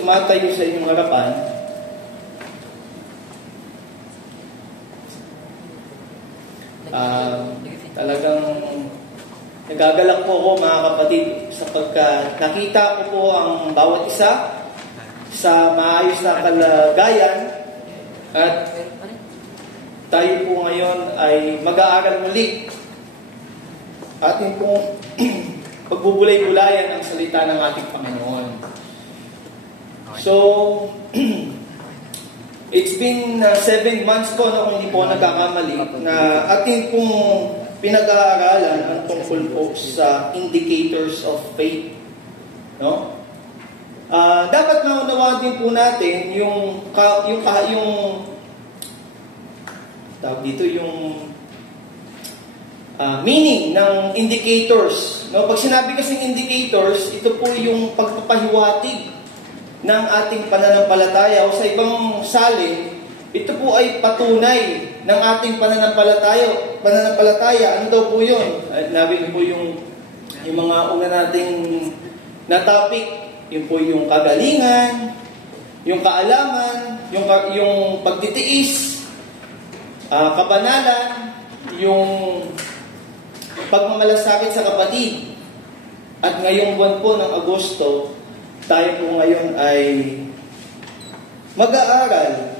tumatayo sa inyong harapan, talagang nagagalak po ako mga kapatid sapagkat nakita ko po ang bawat isa sa maayos na kalagayan at tayo po ngayon ay mag-aaral muli. Atin pong pagbubulay-bulayan ang salita ng ating Panginoon. So, it's been 7 months po, kung hindi po nagkakamali, na atin pong pinag-aaralan ang tungkol po sa indicators of faith. No? Dapat maunawaan din po natin yung tawag dito, yung meaning ng indicators. No? Pag sinabi kasing indicators, ito po yung pagpapahiwatig ng ating pananampalataya o sa ibang salin, ito po ay patunay ng ating pananampalataya. Ano daw po yun? Nabi po yung mga una nating na topic, yun po yung kagalingan, yung kaalaman, yung pagtitiis, kabanalan, yung pagmamalasakit sa kapatid. At ngayong buwan po ng Agosto, tayo po ngayon ay mag-aaral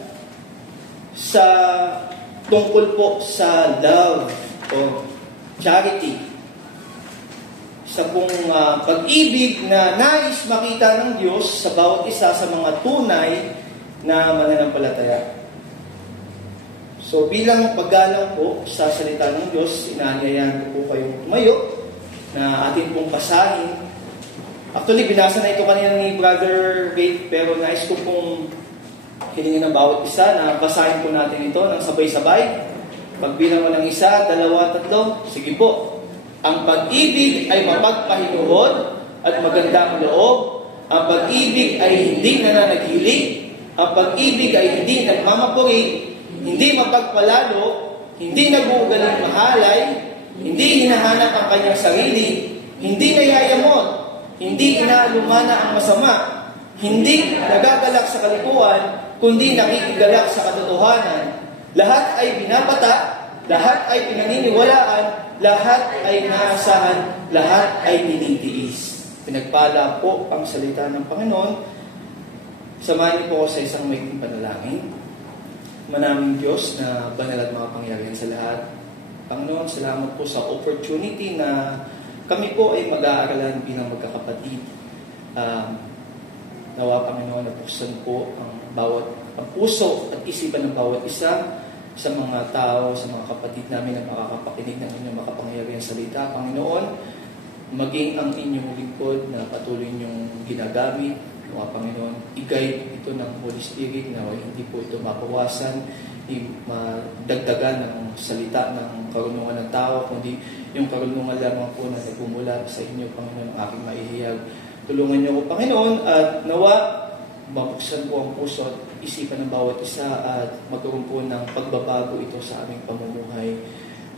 sa tungkol po sa love o charity. Sa pong pag-ibig na nais makita ng Diyos sa bawat isa sa mga tunay na mananampalataya. So bilang paggalang po sa salita ng Diyos, inaanyayahan ko po kayong tumayo na atin pong basahin. Actually, binasa na ito kanina ni Brother Gabe, pero nais ko pong hilingin ng bawat isa na basahin po natin ito ng sabay-sabay. Pagbilang ko ng 1, 2, 3, sige po. Ang pag-ibig ay mapagpahinuhod at magandang loob. Ang pag-ibig ay hindi nananagili. Ang pag-ibig ay hindi nagmamapuri. Hindi mapagpalalo, hindi nagugaling mahalay, hindi hinahanap ang kanyang sarili, hindi nayayamot, hindi inaalumana ang masama, hindi nagagalak sa kalikuan, kundi nakikigalak sa katotohanan. Lahat ay binabata, lahat ay pinaniniwalaan, lahat ay naasahan, lahat ay tinitiis. Pinagpala po ang salita ng Panginoon. Samahan niyo po ako sa isang maikling panalangin. Manaming Diyos na banal at makapangyarihan sa lahat. Panginoon, salamat po sa opportunity na kami po ay mag-aaralan bilang magkakapatid. Nawa, Panginoon, na buksan po ang puso at isipan ng bawat isa sa mga tao, sa mga kapatid namin na makakapakinig ng inyong makapangyarihan salita. Panginoon, maging ang inyong lingkod na patuloy inyong ginagamit. Mga Panginoon, i-guide ito ng Holy Spirit na hindi po ito mapawasan, hindi madagdagan ng salita ng karunungan ng tao, kundi yung karunungan lamang po na nagmumula sa inyo, Panginoon, ang aking maihiyag. Tulungan niyo ko, Panginoon, at nawa, mabuksan po ang puso at isipan ng bawat isa at magkaroon po ng pagbabago ito sa aming pamumuhay.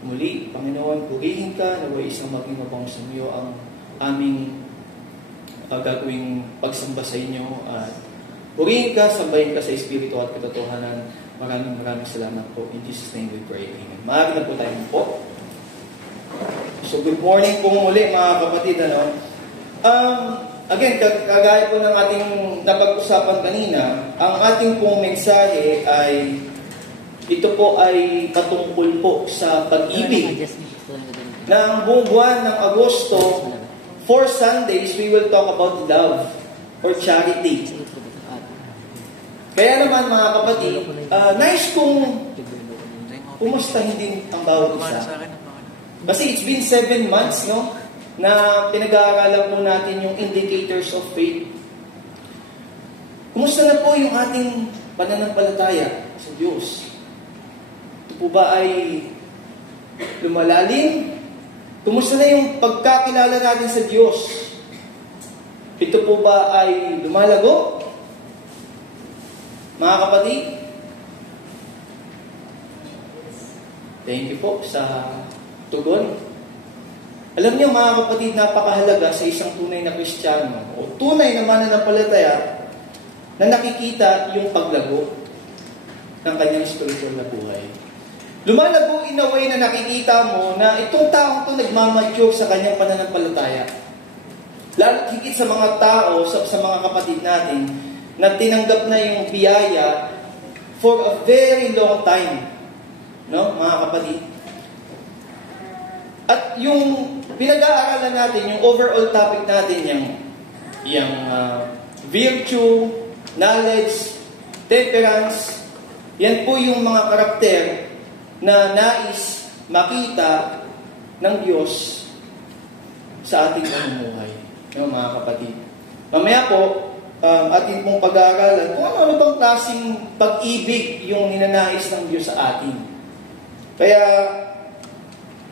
Muli, Panginoon, purihin ka, nawa isang maging mabang sa iyo ang aming gagawing pagsamba sa inyo at purihin ka, sambahin ka sa Espiritu at katotohanan. Maraming salamat po. In Jesus' name we pray. Amen. Maaari na po tayo po. So good morning po muli mga kapatid. Again, kagaya po ng ating napag-usapan kanina, ang ating pong mensahe ay ito po ay patungkol po sa pag-ibig. Na ang buong buwan ng Agosto, 4 Sundays, we will talk about love or charity. Kaya naman mga kapatid, nais kong kumustahin din ang bawat isa. Kasi it's been 7 months, no? Na pinag-aaralan po natin yung indicators of faith. Kumusta na po yung ating pananampalataya sa Diyos? Ito po ba ay lumalalim? Kumusta na yung pagkakilala natin sa Diyos? Ito po ba ay lumalago? Mga kapatid? Thank you po sa tugon. Alam niyo mga kapatid, napakahalaga sa isang tunay na Kristiyano o tunay na mananampalataya na nakikita yung paglago ng kanyang spiritual na buhay. Lumalago in a way na nakikita mo na itong taong ito nagmamature sa kanyang pananampalataya. Lalo higit sa mga tao, sa mga kapatid natin, na tinanggap na yung biyaya for a very long time. No, mga kapatid? At yung pinag-aaralan natin, yung overall topic natin, yung virtue, knowledge, temperance, yan po yung mga karakter na nais makita ng Diyos sa ating pamumuhay. No, mga kapatid. Mamaya po, atin pong pag-aaralan kung ano bang klaseng pag-ibig yung ninanais ng Diyos sa atin. Kaya,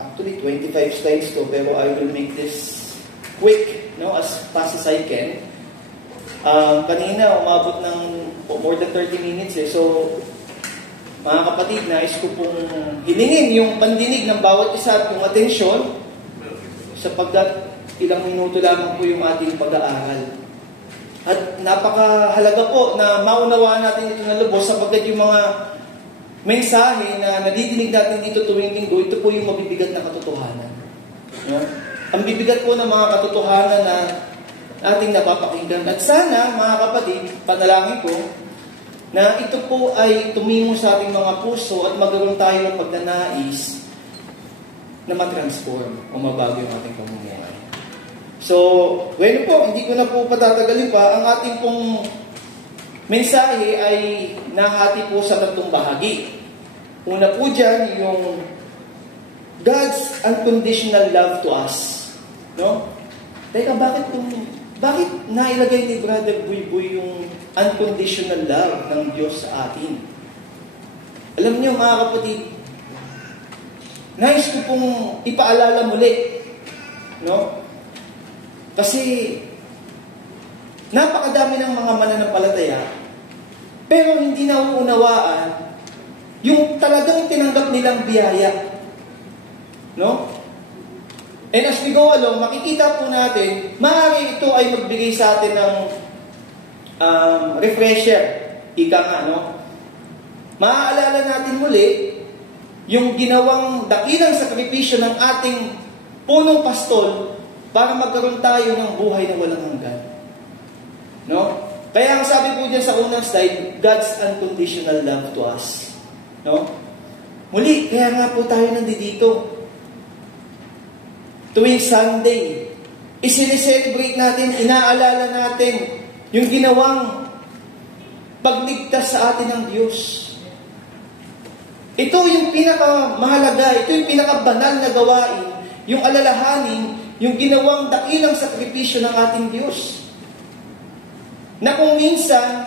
actually, 25 slides to, pero I will make this quick, no, as fast as I can. Kanina, umabot ng more than 30 minutes So, mga kapatid, nais ko pong hilingin yung pandinig ng bawat isa at yung atensyon sapagkat ilang minuto lamang po yung ating pag-aaral. At napakahalaga po na maunawaan natin ito na lubos sapagkat yung mga mensahe na nadidinig natin dito tuwing linggo, ito po yung mabibigat na katotohanan. No? Ang bibigat po ng mga katotohanan na ating napapakinggan. At sana, mga kapatid, panalangin ko, na ito po ay tumingo sa ating mga puso at magkaroon tayo ng pagnanais na matransform o mabago yung ating pamumuhay. So, bueno po, hindi ko na po patatagalin pa. Ang ating pong mensahe ay nahati po sa tatlong bahagi. Una po dyan, yung God's unconditional love to us. No? Teka, bakit nailagay ni Brother Buy yung unconditional love ng Diyos sa atin? Alam niyo, mga kapatid, nais ko pong ipaalala muli. No? Kasi, napakadami ng mga mananampalataya, pero hindi nauunawaan yung talagang tinanggap nilang biyaya. No? And as we go along, makikita po natin, maaari ito ay magbigay sa atin ng refresher. Ika nga, no? Maaalala natin muli yung ginawang dakilang sakripisyo ng ating punong pastol para magkaroon tayo ng buhay na walang hanggan. No? Kaya ang sabi po dyan sa unang slide, God's unconditional love to us. No? Muli, kaya nga po tayo nandito. Tuwing Sunday, isineselebrate natin, inaalala natin yung ginawang pagligtas sa atin ng Diyos. Ito yung pinakamahalaga, ito yung pinakabanal na gawain, yung alalahanin, yung ginawang dakilang sakripisyo ng ating Diyos. Na kung minsan,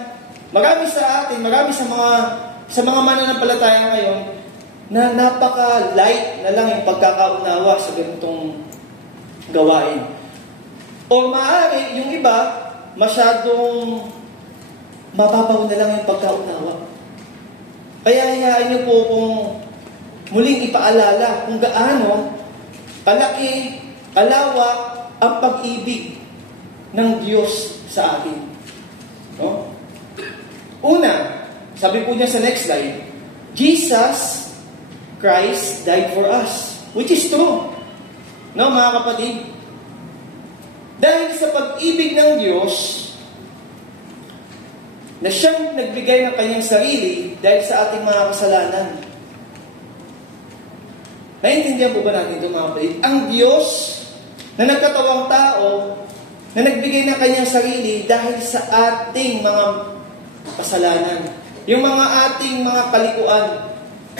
marami sa atin, marami sa mga mananampalataya ngayon, na napaka-light na lang yung pagkakaunawa sa ganitong gawain. O maaari, yung iba, masyadong mababaw na lang yung pagkaunawa. Kaya hayaan niyo po kung muling ipaalala kung gaano kalaki, kalawak ang pag-ibig ng Diyos sa atin. No? Una, sabi po niya sa next slide, Jesus Christ died for us, which is true. No, mga kapatid? Dahil sa pag-ibig ng Diyos, na siyang nagbigay ng kanyang sarili dahil sa ating mga kasalanan. Naiintindihan po ba natin ito, mga kapatid? Ang Diyos na nagkatawang tao, na nagbigay ng kanyang sarili dahil sa ating mga kasalanan. Yung mga ating mga kalikuan.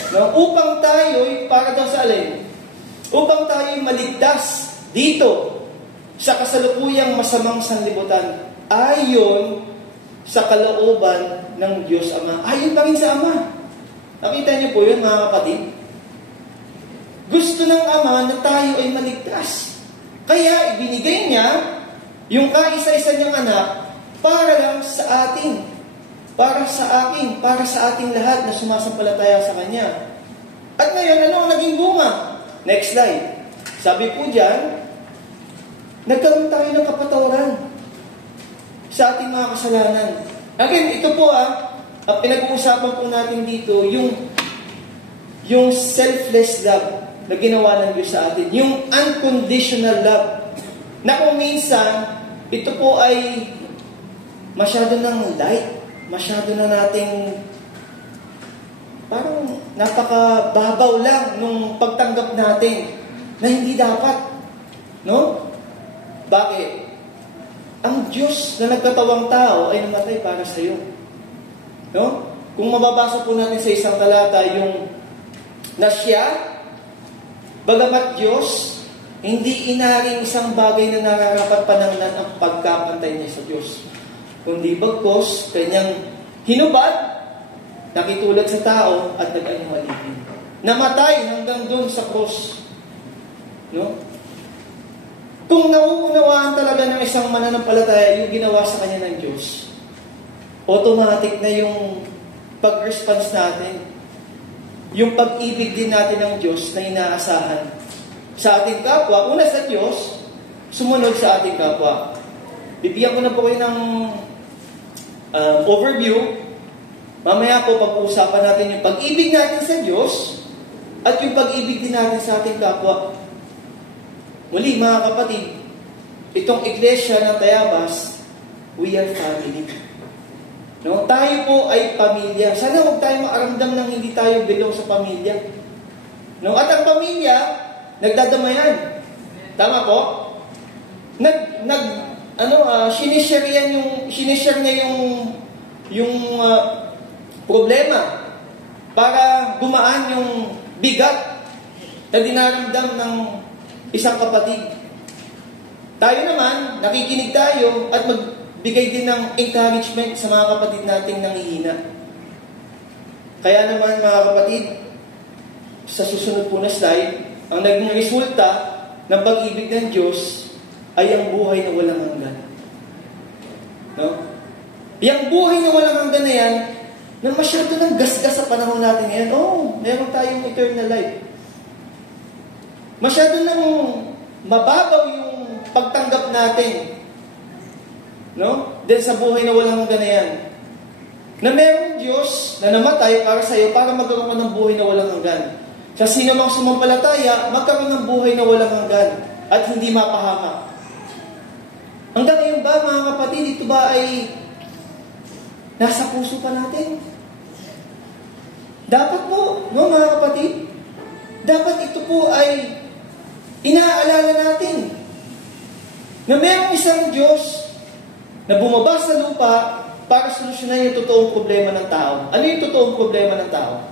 No? Upang tayo'y, para daw sa alin? Upang tayo'y maligtas dito sa kasalukuyang masamang sanlibutan ayon sa kalooban ng Diyos Ama. Ayon pa rin sa Ama. Nakita niyo po yun, mga kapatid? Gusto ng Ama na tayo ay maligtas. Kaya ibinigay niya yung kaisa-isa niyang anak para lang sa atin. Para sa akin, para sa ating lahat na sumasampalataya sa Kanya. At ngayon, ano ang naging bunga? Next slide. Sabi po dyan, nagkaroon tayo ng kapatawaran sa ating mga kasalanan. Again, ito po pinag-uusapan po natin dito, yung selfless love na ginawa ng Diyos sa atin. Yung unconditional love. Na kung minsan, ito po ay masyado ng light. Masyado na nating parang napakababaw lang nung pagtanggap natin na hindi dapat. No? Bakit? Ang Diyos na nagkatawang tao ay namatay para sa iyo. No? Kung mababasa po natin sa isang talata yung na siya, bagamat Diyos, hindi inaring isang bagay na nararapat pananglan ang pagkapantay niya sa Diyos. Kundi bagkos, kanyang hinubad, nakitulad sa tao at nag-anuhalipin. Namatay hanggang doon sa cross. No? Kung nauunawaan talaga ng isang mananampalataya yung ginawa sa kanya ng Diyos, automatic na yung pag-response natin, yung pag-ibig din natin ng Diyos na inaasahan sa ating kapwa, una sa Diyos, sumunod sa ating kapwa. Bibigyan ko na po kayo ng overview. Mamaya po pag-uusapan natin yung pag-ibig natin sa Diyos at yung pag-ibig din natin sa ating kapwa. Muli mga kapatid, itong iglesia ng Tayabas, we are family. No? Tayo po ay pamilya. Sana huwag tayo maaramdam ng hindi tayo belong sa pamilya. No? At ang pamilya, nagdadamayan. Tama po? Sinishare niya yung problema para gumaan yung bigat na dinaramdam ng isang kapatid. Tayo naman, nakikinig tayo at magbigay din ng encouragement sa mga kapatid nating nangihina. Kaya naman mga kapatid, sa susunod po na slide, ang naging resulta ng pag-ibig ng Diyos ay ang buhay na walang hanggan. No? Yung buhay na walang hanggan na yan, na masyado ng gasgas sa panahon natin ngayon, meron tayong eternal life. Masyado nang mababaw yung pagtanggap natin. No? Dahil sa buhay na walang hanggan na yan. Na merong Diyos na namatay para sa iyo para magkaroon ka ng buhay na walang hanggan. Sa sino mang sumampalataya, magkaroon ng buhay na walang hanggan at hindi mapahamak. Hanggang ngayon ba, mga kapatid, ito ba ay nasa puso pa natin? Dapat po, no, mga kapatid? Dapat ito po ay inaalala natin na mayroong isang Diyos na bumaba sa lupa para solusyonan yung totoong problema ng tao. Ano yung totoong problema ng tao?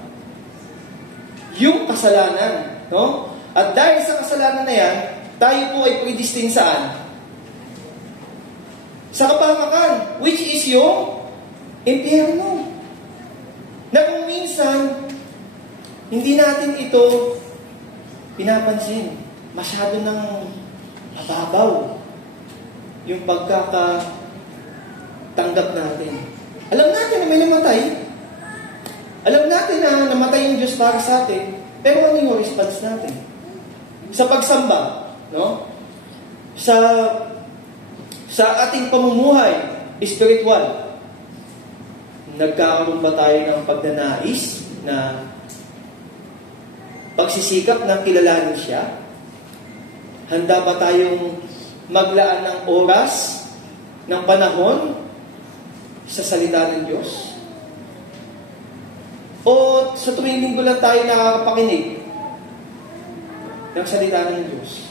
Yung kasalanan. No? At dahil sa kasalanan na yan, tayo po ay predestined saan? Sa kapahamakan, which is yung impyerno. Na kung minsan, hindi natin ito pinapansin. Masyado ng mababaw yung pagkakatanggap natin. Alam natin na may namatay. Alam natin na namatay yung Diyos para sa atin. Pero ano yung response natin? Sa pagsamba, no? Sa ating pamumuhay, spiritual, nagkakaroon ba tayo ng pagnanais na pagsisikap na kilalanin siya? Handa ba tayong maglaan ng oras, ng panahon sa salita ng Diyos? O sa tuwing linggo lang tayo nakakapakinig ng salita ng Diyos?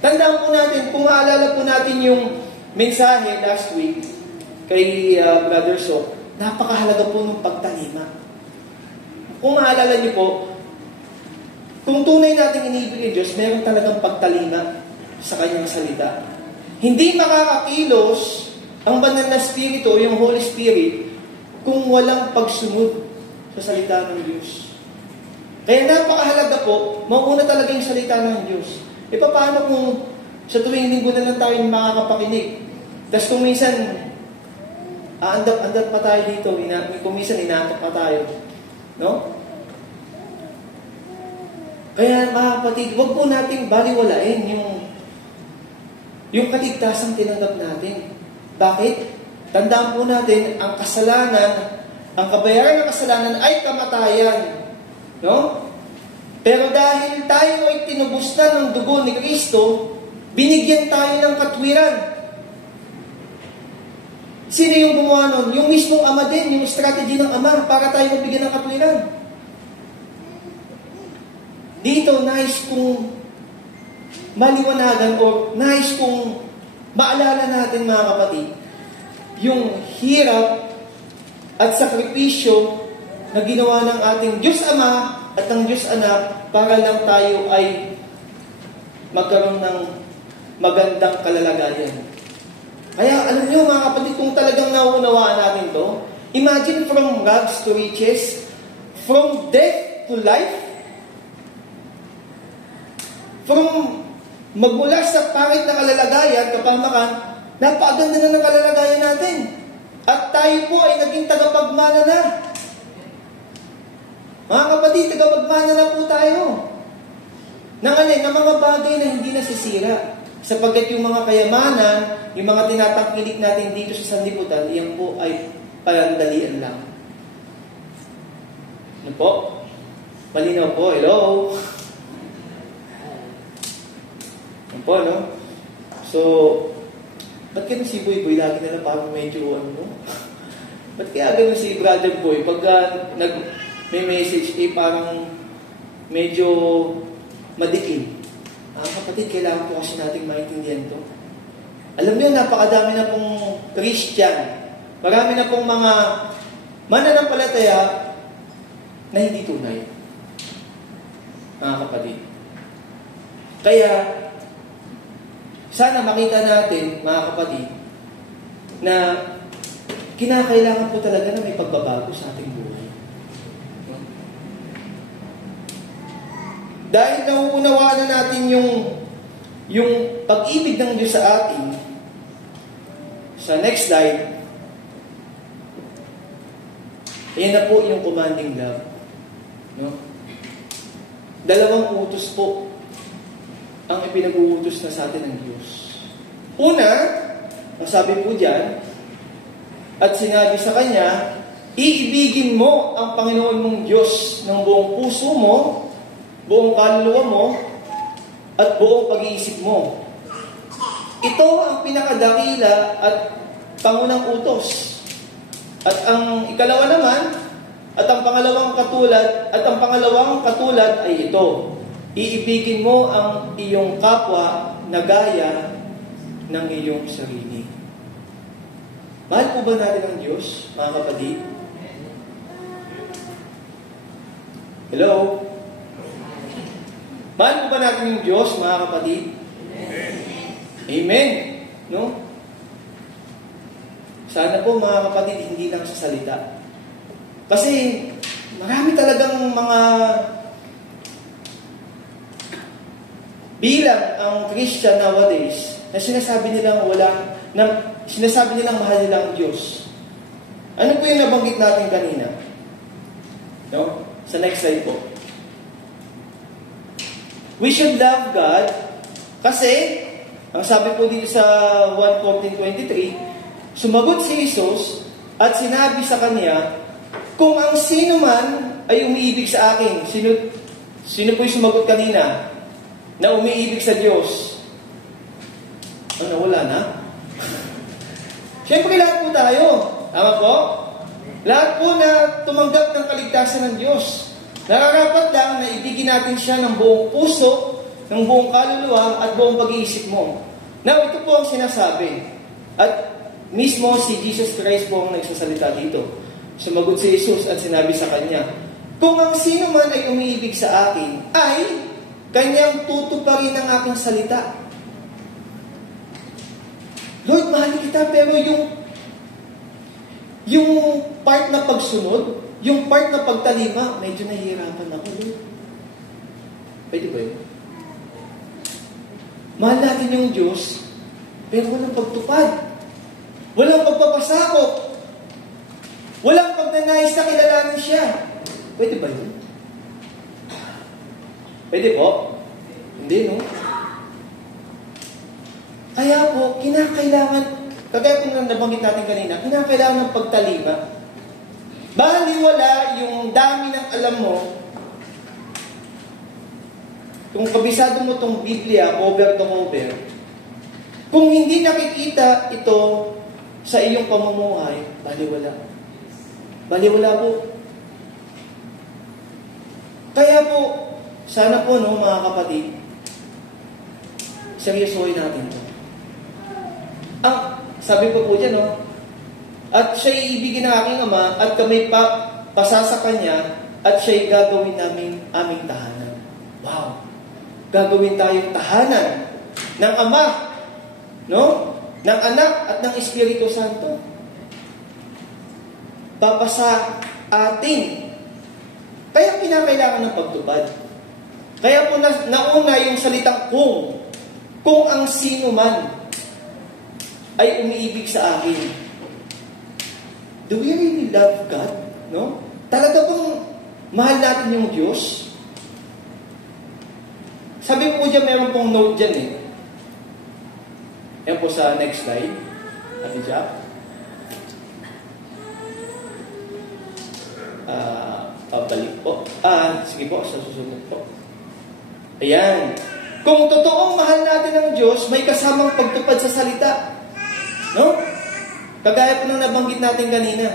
Tandaan po natin, kung maalala po natin yung mensahe last week kay Brother Sok, napakahalaga po ng pagtalima. Kung maalala niyo po, kung tunay nating inibig ng Diyos, meron talagang pagtalima sa kanyang salita. Hindi makakakilos ang banal na Espiritu o yung Holy Spirit kung walang pagsunod sa salita ng Diyos. Kaya napakahalaga po, mauna talaga yung salita ng Diyos. E paano kung sa tuwing linggo na lang tayo makakapakinig? Tapos kung minsan, andap pa tayo dito, kung minsan inaantok pa tayo. No? Kaya mga kapatid, huwag po nating baliwalain yung kaligtasang tinanggap natin. Bakit? tandaan po natin, ang kasalanan, ang kabayaran ng kasalanan ay kamatayan. No? Pero dahil tayo ay tinubos na ng dugo ni Kristo, binigyan tayo ng katwiran. Sino yung gumawa nun? Yung mismong Ama din, yung strategy ng Ama para tayo mabigyan ng katwiran. Dito, nais kong maliwanagan o nais kong maalala natin mga kapatid, yung hirap at sakripisyo na ginawa ng ating Diyos Ama at ng Diyos Anak para lang tayo ay magkaroon ng magandang kalalagayan. Kaya alam nyo mga kapatid, kung talagang nauunawaan natin to, imagine from rags to riches, from death to life, from magmula sa pangit na kalalagayan, kapamakan, napakaganda na ng kalalagayan natin. At tayo po ay naging tagapagmana na. Mga kapatid, tagapagmana na po tayo. Ng mga bagay na hindi nasisira. Sapagkat yung mga kayamanan, yung mga tinatangkilik natin dito sa sanlibutan, yan po ay palandalian lang. Ano po? Malinaw po. Hello? Ano po, no? So, ba't kaya si Boy lagi na lang parang medyo ba't kaya gano'n si Brother Boy pagka may message parang medyo madikim. Kapatid, kailangan po kasi nating maintindihan to. Alam niyo, napakadami na pong Christian, marami na pong mga mananampalataya na hindi tunay. Mga kapatid. Kaya sana makita natin, mga kapatid, na kinakailangan po talaga na may pagbabago sa ating buhay. Dahil nauunawaan na natin yung pag-ibig ng Diyos sa atin, sa next slide, ayan na po yung commanding love. No? Dalawang utos po ang ipinag-uutos na sa atin ng Diyos. Una, ang sabi po dyan, at sinabi sa Kanya, iibigin mo ang Panginoon mong Diyos ng buong puso mo, buong kaluluwa mo, at buong pag-iisip mo. Ito ang pinakadakila at pangunang utos. At ang ikalawa naman, at ang pangalawang katulad ay ito. Iibigin mo ang iyong kapwa na gaya ng iyong sarili. Mahal po ba natin ang Diyos, mga kapatid? Hello? Mahal po ba natin yung Diyos, mga kapatid? Amen. No? Sana po, mga kapatid, hindi lang sa salita. Kasi marami talagang mga bilang ang Christian nowadays na sinasabi nilang mahal nila ang Diyos. Ano po yung nabanggit natin kanina? No? Sa next slide po. We should love God kasi, ang sabi po dito sa 1:14-23, sumagot si Jesus at sinabi sa Kanya, kung ang sino man ay umiibig sa akin, sino po yung sumagot kanina na umiibig sa Diyos? Wala na? Siyempre lahat po tayo. Tama po? Lahat po na tumanggap ng kaligtasan ng Diyos. Nararapat lang na ibigin natin siya ng buong puso, ng buong kaluluwa, at buong pag-iisip mo. Now, ito po ang sinasabi. At mismo si Jesus Christ po ang nagsasalita dito. Sumagot si Jesus at sinabi sa Kanya, kung ang sino man ay umiibig sa akin, ay Kanyang tutuparin ang aking salita. Lord, mahal kita, pero yung part na pagsunod, yung part na pagtalima, medyo nahihirapan ako, Lord. Pwede ba yun? Mahal natin yung Diyos, pero walang pagtupad. Walang pagpapasakop. Walang pagnanais na kilalanin siya. Pwede ba yun? Pwede po? Hindi, no? Kaya po, kinakailangan kagaya kung nabanggit natin kanina, kinakailangan ng pagtalima. Baliwala yung dami ng alam mo, kung kabisado mo itong Biblia, cover to cover, kung hindi nakikita ito sa iyong pamumuhay, baliwala. Baliwala po. Kaya po, sana po, no, mga kapatid, seryosohin natin ito. Sabi ko po dyan, no, at siya'y ibigin ng aking Ama, at kami pasasa Kanya, at siya'y gagawin namin aming tahanan. Wow! Gagawin tayong tahanan ng Ama, no? Ng Anak at ng Espiritu Santo. Papasa atin. Kaya kinakailangan ng pagtupad. Kaya po nauna yung salitang kung ang sino man ay umiibig sa akin. Do we really love God? No? Talaga bang mahal natin yung Diyos? Sabi ko po dyan, meron pong note dyan eh. Yan po sa next slide. Ate Jack. Pabalik po. Sige po, sa susunod po. Ayan. Kung totoong mahal natin ang Diyos, may kasamang pagtupad sa salita. No? Kagaya po nang nabanggit natin kanina.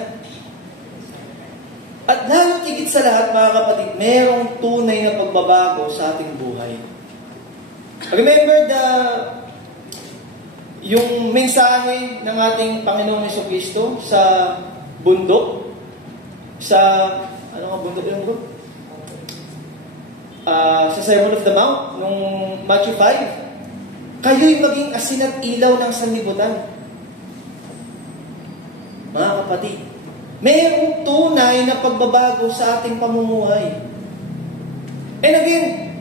At lalo higit sa lahat, mga kapatid, mayroong tunay na pagbabago sa ating buhay. Remember yung mensahe ng ating Panginoong Jesucristo sa bundok? Ano nga bundok yung bundok? Sa Sermon of the Mount, nung Matthew 5, kayo'y maging asin at ilaw ng sanlibutan. Mga kapatid, mayroong tunay na pagbabago sa ating pamumuhay. And again,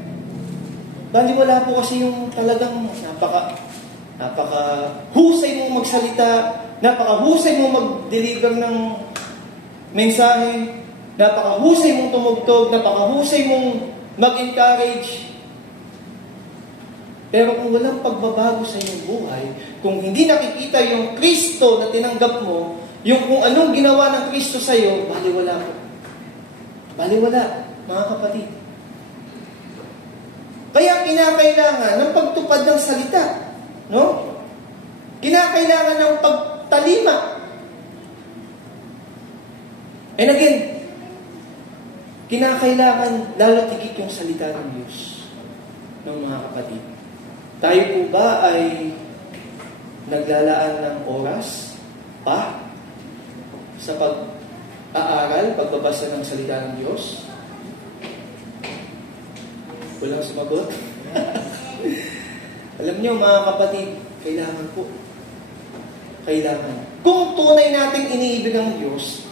baliwala po kasi yung talagang napaka-husay mong magsalita, napaka-husay mong mag-deliver ng mensahe, napaka-husay mong tumugtog, napaka-husay mong mag-encourage. Pero kung walang pagbabago sa iyong buhay, kung hindi nakikita yung Kristo na tinanggap mo, yung kung anong ginawa ng Kristo sa iyo, baliwala po. Baliwala, mga kapatid. Kaya kinakailangan ng pagtupad ng salita. No? Kinakailangan ng pagtalima. And again, kinakailangan lalo tigit yung salita ng Diyos. Ng mga kapatid. Tayo po ba ay naglalaan ng oras pa sa pag-aaral, pagbabasa ng salita ng Diyos? Walang sumagot? Alam niyo, mga kapatid, kailangan po. Kailangan. Kung tunay nating iniibig ang Diyos,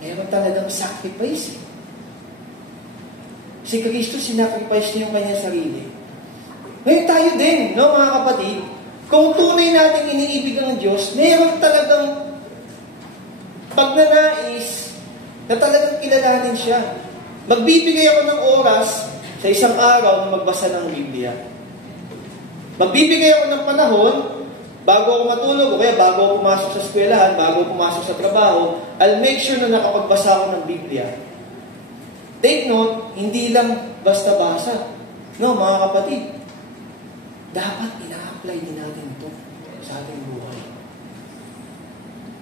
mayroon talagang sacrifice. Si Kristo, sinacrifice niya yung kanyang sarili. Ngayon tayo din, no, mga kapatid, kung tunay nating iniibig ang Diyos, mayroon talagang pagnanais na talagang kilalanin siya. Magbibigay ako ng oras sa isang araw na magbasa ng Biblia. Magbibigay ako ng panahon bago ako matulog, o kaya bago ako pumasok sa eskwelahan, bago ako pumasok sa trabaho, I'll make sure na nakapagbasa ako ng Biblia. Take note, hindi lang basta-basa. No, mga kapatid, dapat ina-apply din natin ito sa ating buhay.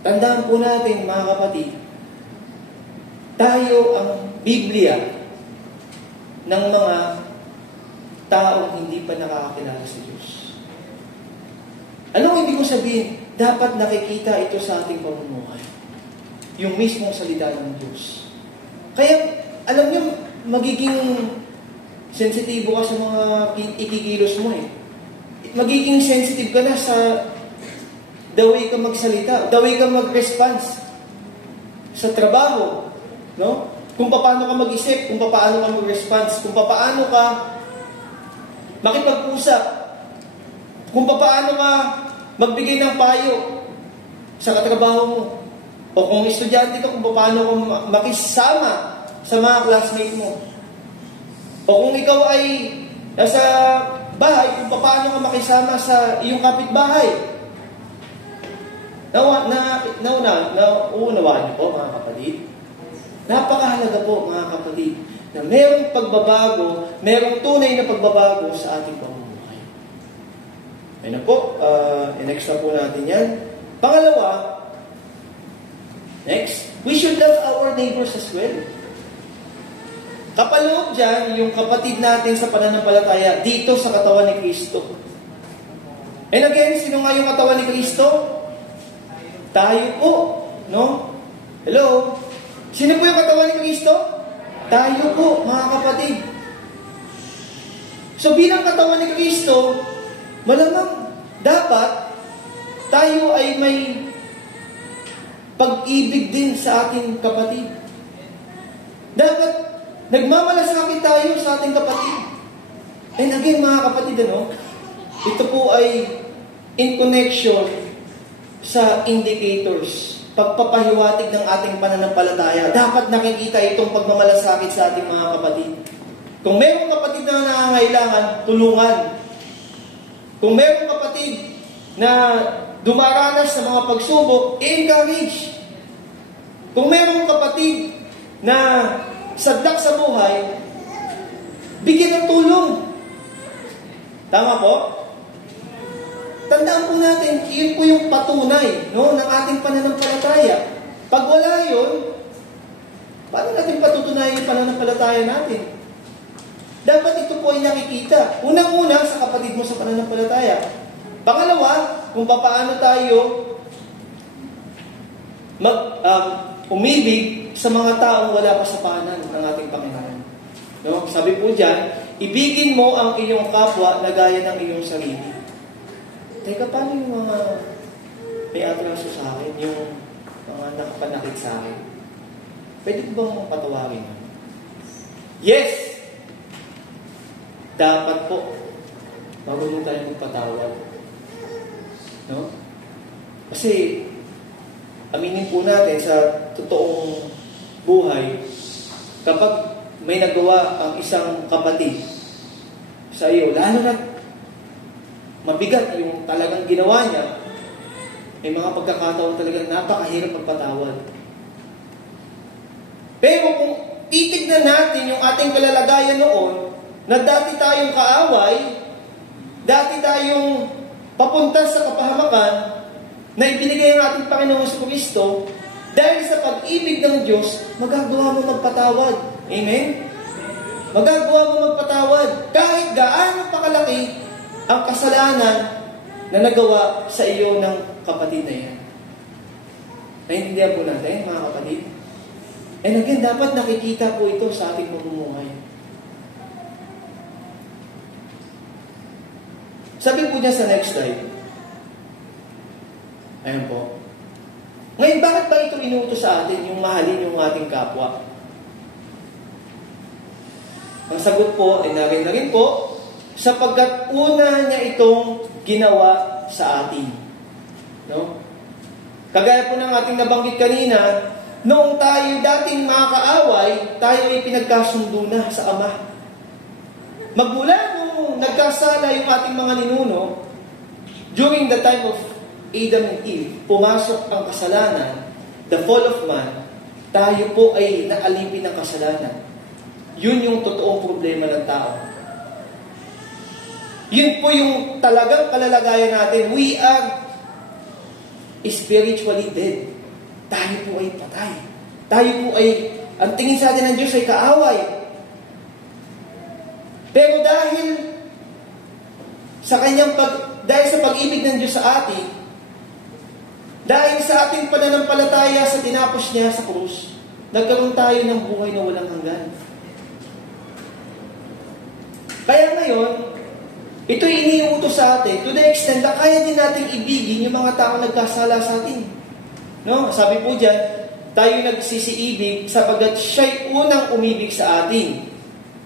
Tandaan po natin, mga kapatid, tayo ang Biblia ng mga taong hindi pa nakakakilala sa Diyos. Anong ibig ko sabihin? Dapat nakikita ito sa ating pamumuhay. Yung mismong salita ng Diyos. Kaya, alam niyo, magiging sensitibo ka sa mga ikikilos mo eh. Magiging sensitive ka na sa the way ka magsalita, the way ka mag-response sa trabaho, no? Kung paano ka mag-isip, kung paano ka mag-response, kung paano ka makipag-usap, kung paano ka magbigay ng payo sa katrabaho mo, o kung estudyante ka, kung paano ka makisama sa mga classmate mo, o kung ikaw ay nasa bahay, kung paano ka makisama sa iyong kapitbahay. Nauunawaan niyo po, mga kapatid? Napakahalaga po, mga kapatid, na merong pagbabago, merong tunay na pagbabago sa ating pamumuhay. Ayun na po, next na po natin yan. Pangalawa, next, we should love our neighbors as well. Kapaloob dyan, yung kapatid natin sa pananampalataya dito sa katawan ni Kristo. And again, sino nga yung katawan ni Kristo? Tayo po, no? Hello? Sino po yung katawan ni Kristo? Tayo po, mga kapatid. So bilang katawan ni Kristo, malamang dapat tayo ay may pag-ibig din sa ating kapatid. Dapat nagmamalasakit tayo sa ating kapatid. And again, mga kapatid, ito po ay in connection sa indicators, pagpapahiwatig ng ating pananampalataya. Dapat nakikita itong pagmamalasakit sa ating mga kapatid. Kung mayroong kapatid na nangangailangan, tulungan. Kung mayroong kapatid na dumaranas sa mga pagsubok, encourage. Kung mayroong kapatid na sadlak sa buhay, bigyan ng tulong. Tama po? Tandaan po natin, yun po yung patunay, no, ng ating pananampalataya. Pag wala yun, paano natin patutunayan yung pananampalataya natin? Dapat ito po ay nakikita. Unang-una sa kapatid mo sa pananampalataya. Pangalawa, kung paano tayo umibig sa mga taong wala pa sa paanan ng ating Panginoon. No? Sabi po dyan, ibigin mo ang iyong kapwa na gaya ng iyong sarili. Teka, paano yung mga may atraso sa akin, yung mga nakapanakit sa akin? Pwede ko bang patawarin? Yes! Dapat po, marunong tayo magpatawad. No? Kasi, aminin po natin sa totoong buhay, kapag may nagawa ang isang kapatid sa iyo, lalo na mabigat yung talagang ginawa niya, may mga pagkakataon talagang napakahirap magpatawad. Pero kung titignan natin yung ating kalalagayan noon, na dati tayong kaaway, dati tayong papunta sa kapahamakan, na ibinigay ang ating Panginoong Kristo, dahil sa pag-ibig ng Diyos, magagawa mo magpatawad. Amen? Magagawa mo magpatawad. Kahit gaano pa kalaki ang kasalanan na nagawa sa iyo ng kapatid na yan. Naintindihan po natin, mga kapatid? And again, dapat nakikita po ito sa ating pamumuhay. Sabi po niya sa next slide. Ayan po. Ngayon, bakit ba ito inuutos sa atin, yung mahalin yung ating kapwa? Ang sagot po ay narin na rin po, sapagkat una niya itong ginawa sa atin. No? Kagaya po ng ating nabanggit kanina, noong tayo dating mga kaaway, tayo ay pinagkasundo na sa Ama. Magmula nung nagkasala yung ating mga ninuno, during the time of Adam and Eve, pumasok ang kasalanan, the fall of man, tayo po ay naalipin ng kasalanan. Yun yung totoong problema ng tao. Yun po yung talagang kalalagayan natin. We are spiritually dead. Tayo po ay patay. Tayo po ay, ang tingin sa atin ng Diyos ay kaaway. Pero dahil sa pag-ibig ng Diyos sa atin, dahil sa ating pananampalataya sa tinapos niya sa krus, nagkaroon tayo ng buhay na walang hanggan. Kaya ngayon, ito'y iniutos sa atin to the extent na kaya din natin ibigin yung mga tao nagkasala sa atin. No? Sabi po dyan, tayo nagsisiibig sapagkat siya'y unang umibig sa atin.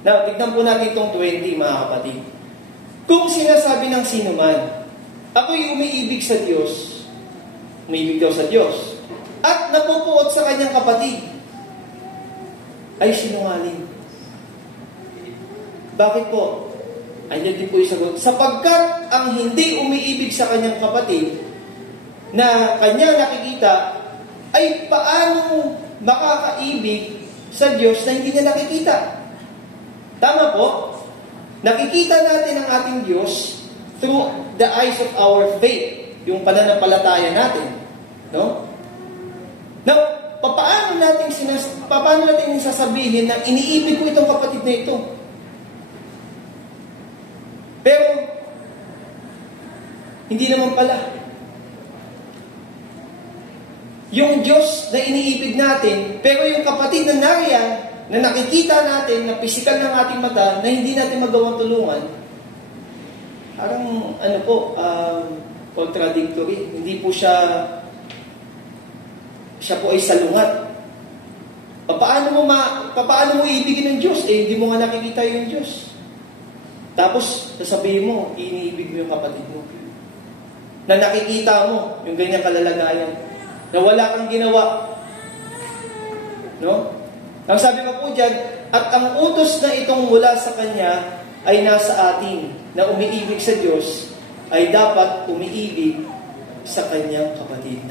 Now, tignan po natin itong 20, mga kapatid. Kung sinasabi ng sino man, ako'y umiibig sa Diyos, umibig daw sa Diyos, at napupuot sa kanyang kapatid, ay sinungaling. Bakit po? Ayan din po yung sagot. Sapagkat ang hindi umiibig sa kanyang kapatid, na kanya nakikita, ay paano makakaibig sa Diyos na hindi niya nakikita? Tama po? Nakikita natin ang ating Diyos through the eyes of our faith, yung pananampalataya natin. No? Now, paano natin sasabihin na iniibig ko itong kapatid na ito? Pero, hindi naman pala. Yung Diyos na iniibig natin, pero yung kapatid na nariyan, na nakikita natin, na pisikal ng ating mata, na hindi natin magawang tulungan, parang, contradictory. Hindi po siya po ay salungat. Paano mo iibigin ng Diyos? Hindi mo nga nakikita yung Diyos. Tapos, sasabihin mo, iniibig mo yung kapatid mo. Na nakikita mo yung ganyang kalalagayan. Na wala kang ginawa. No? Ang sabi pa po dyan, at ang utos na itong mula sa Kanya ay nasa atin, na umiibig sa Diyos, ay dapat umiibig sa kanyang kapatid.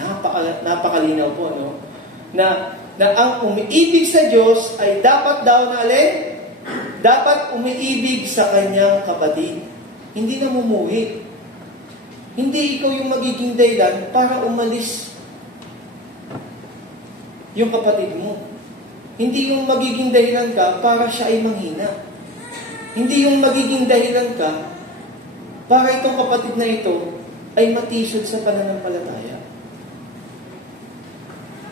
Napakalinaw po, no? Na ang umiibig sa Diyos ay dapat daw na alin? Dapat umiibig sa kanyang kapatid. Hindi namumuhi. Hindi ikaw yung magiging dahilan para umalis yung kapatid mo. Hindi yung magiging dahilan ka para siya ay manghina. Hindi yung magiging dahilan ka para itong kapatid na ito ay matisod sa pananampalataya.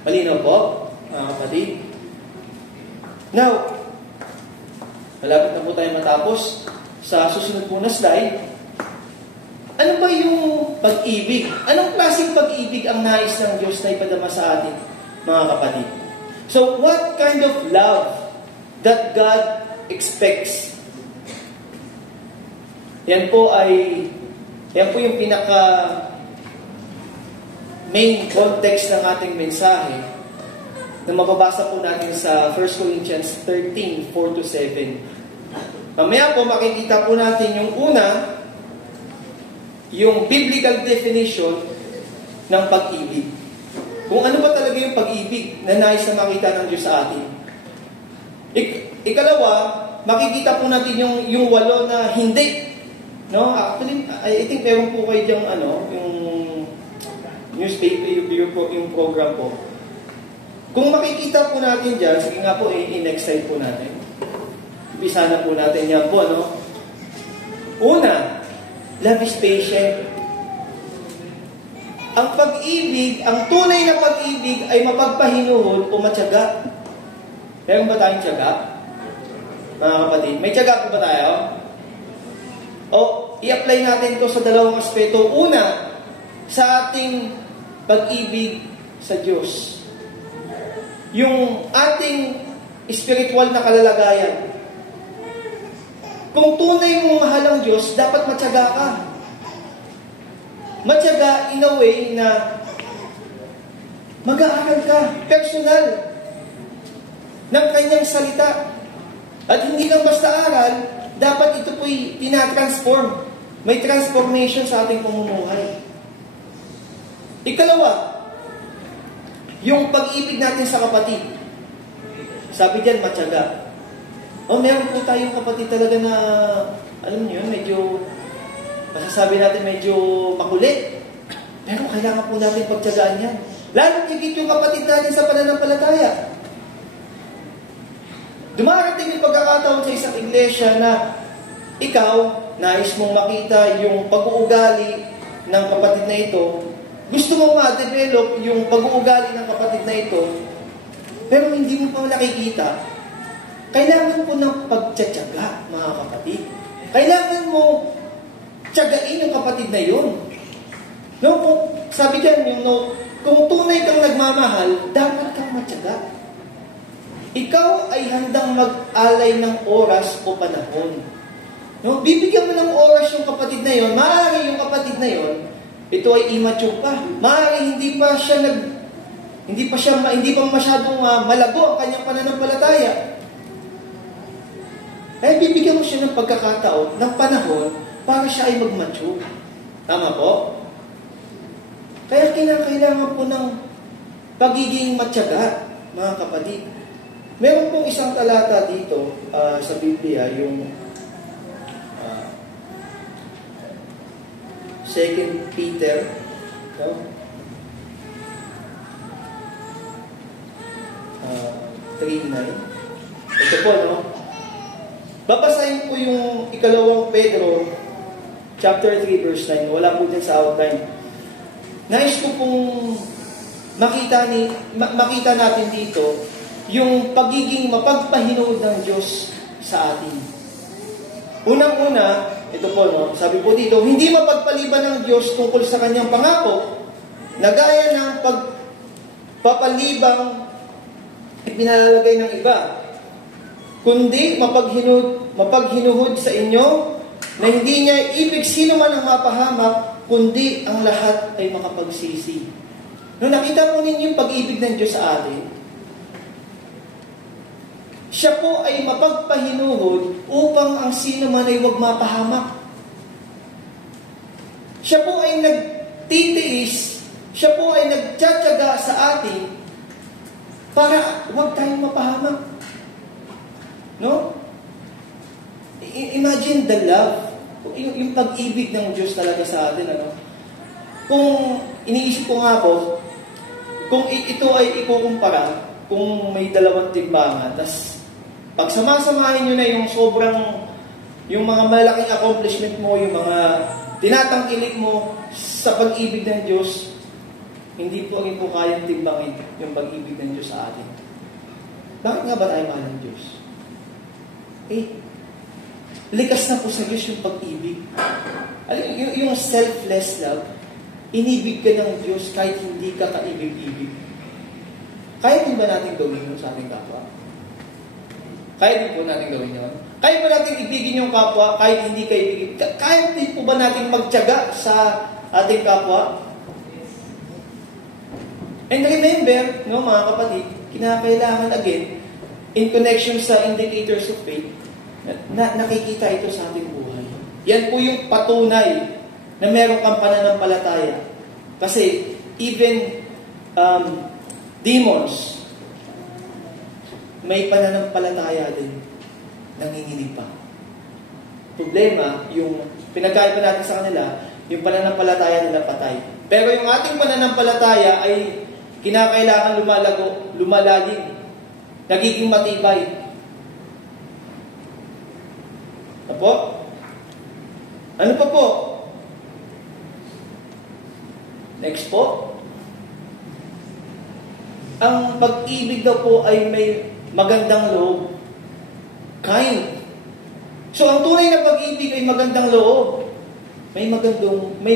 Malinaw po, mga kapatid? Now, malapit na po tayo matapos. Sa susunod po na slide, ano ba yung pag-ibig? Anong klaseng pag-ibig ang nais ng Diyos na ipadama sa atin, mga kapatid? So, what kind of love that God expects? Yan po yung pinaka main context ng ating mensahe na mababasa po natin sa 1 Corinthians 13, 4-7. Mamaya po makikita po natin yung una, yung biblical definition ng pag-ibig. Kung ano ba talaga yung pag-ibig na nais na makita ng Diyos sa atin. Ikalawa, makikita po natin yung 8 na hindi. No, actually, I think meron po kayo diyang yung newspaper, yung program po. Kung makikita po natin dyan, sige nga po, i-next slide po natin. Umpisa na po natin yan po, no? Una, love is patient. Ang pag-ibig, ang tunay na pag-ibig ay mapagpahinuhod o matyaga. Meron ba tayong tiyaga? Mga kapatid, may tiyaga po ba tayo? O, i-apply natin ito sa dalawang aspeto. Una, sa ating pag-ibig sa Diyos. Yung ating spiritual na kalalagayan. Kung tunay mong mahal ang Diyos, dapat matyaga ka. Matyaga in a way na mag-aaral ka, personal, ng kanyang salita. At hindi lang basta aral, dapat ito po'y tinatransform. May transformation sa ating pamumuhay. Ikalawa, yung pag-ibig natin sa kapatid. Sabi diyan, matyaga. Meron po tayong kapatid talaga na, alam niyo, medyo, masasabi natin medyo makulit. Pero kailangan po natin pagtyagaan yan. Lalo higit yung kapatid natin sa pananampalataya. Dumarating yung pagkakataon sa isang iglesia na ikaw, nais mong makita yung pag-uugali ng kapatid na ito, gusto mong ma-develop yung pag-uugali ng kapatid na ito, pero hindi mo pa nakikita, kailangan po ng pagtsatsaga, mga kapatid. Kailangan mo tsagain yung kapatid na yun. No, sabi dyan, kung tunay kang nagmamahal, dapat kang matyaga. Ikaw ay handang mag-alay ng oras o panahon. No? Bibigyan mo ng oras yung kapatid na yon. Maaari yung kapatid na yon, ito ay immature pa. Maaari hindi pa masyadong malago ang kanyang pananampalataya. Kaya bibigyan mo siya ng pagkakataon, ng panahon, para siya ay mag-mature. Tama po? Kaya kinakailangan po ng pagiging matyaga, mga kapatid. Meron pong isang talata dito sa Biblia, yung 2 Peter, no? 3:9. Ito po, no? Babasahin ko yung 2 Pedro, chapter 3, verse 9. Wala po dyan sa outline. Nais ko pong makita natin dito yung pagiging mapagpahinood ng Diyos sa atin. Unang-una, ito po, no? Sabi po dito, hindi mapagpaliban ng Diyos tungkol sa kanyang pangako na gaya ng pagpapalibang ipinalalagay ng iba, kundi mapaghinuhod sa inyo na hindi niya ibig sino man ang mapahamak, kundi ang lahat ay makapagsisi. No, nakita po ninyo yung pag-ibig ng Diyos sa atin. Siya po ay mapagpahinuhod upang ang sino man ay huwag mapahamak. Siya po ay nagtitiis, siya po ay nagtsatsaga sa atin para huwag tayong mapahamak. No? Imagine the love, yung pag-ibig ng Diyos talaga sa atin. Ano? Kung iniisip ko nga po, kung ito ay ikukumpara, kung may dalawang timbangan, tas pagsamasamahin nyo na yung yung mga malaking accomplishment mo, yung mga tinatangkilik mo sa pag-ibig ng Diyos, hindi po rin po kayang timbangin yung pag-ibig ng Diyos sa atin. Bakit nga ba tayo mahal ng Diyos? Likas na po sa Diyos yung pag-ibig. Yung selfless love, inibig ka ng Diyos kahit hindi ka kaibig-ibig. Kaya din ba natin gawin yun sa ating kapwa? Kaya din po natin gawin yun? Kaya ba natin ibigin yung kapwa kahit hindi ka ibigin? Kaya din po ba natin magtiyaga sa ating kapwa? And remember, no, mga kapatid, kinakailangan again, in connection sa indicators of faith, na nakikita ito sa ating buhay. Yan po yung patunay na meron kang pananampalataya. Kasi even demons, may pananampalataya din, nanginginig pa. Problema, yung pinagkaiba natin sa kanila, yung pananampalataya nila patay. Pero yung ating pananampalataya ay kinakailangan lumalalim, nagiging matibay. Apo? Ano pa po? Next po. Ang pag-ibig daw po ay may magandang loob. Kind. So, ang tunay na pag-ibig ay magandang loob. May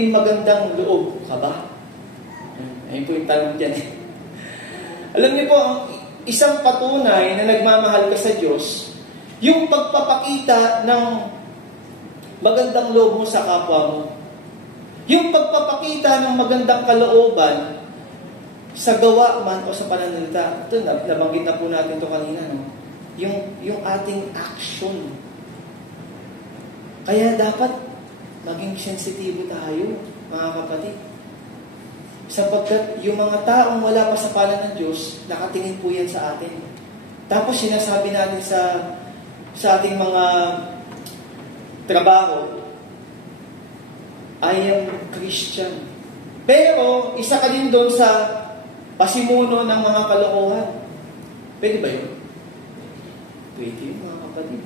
magandang loob ka ba? Ayun po yung tanong dyan. Alam niyo po, ang isang patunay na nagmamahal ka sa Diyos, yung pagpapakita ng magandang loob mo sa kapwa mo. Yung pagpapakita ng magandang kalooban sa gawa man o sa pananalita. Ito, nabanggit na po natin ito kanina. No? Yung ating action. Kaya dapat maging sensitibo tayo, mga kapatid. Sapagkat yung mga taong wala pa sa pala ng Diyos, nakatingin po yan sa atin. Tapos sinasabi natin sa ating mga trabaho, I am Christian. Pero, isa ka din doon sa pasimuno ng mga kalokohan. Pwede ba yun? Pwede yun, mga kapatid.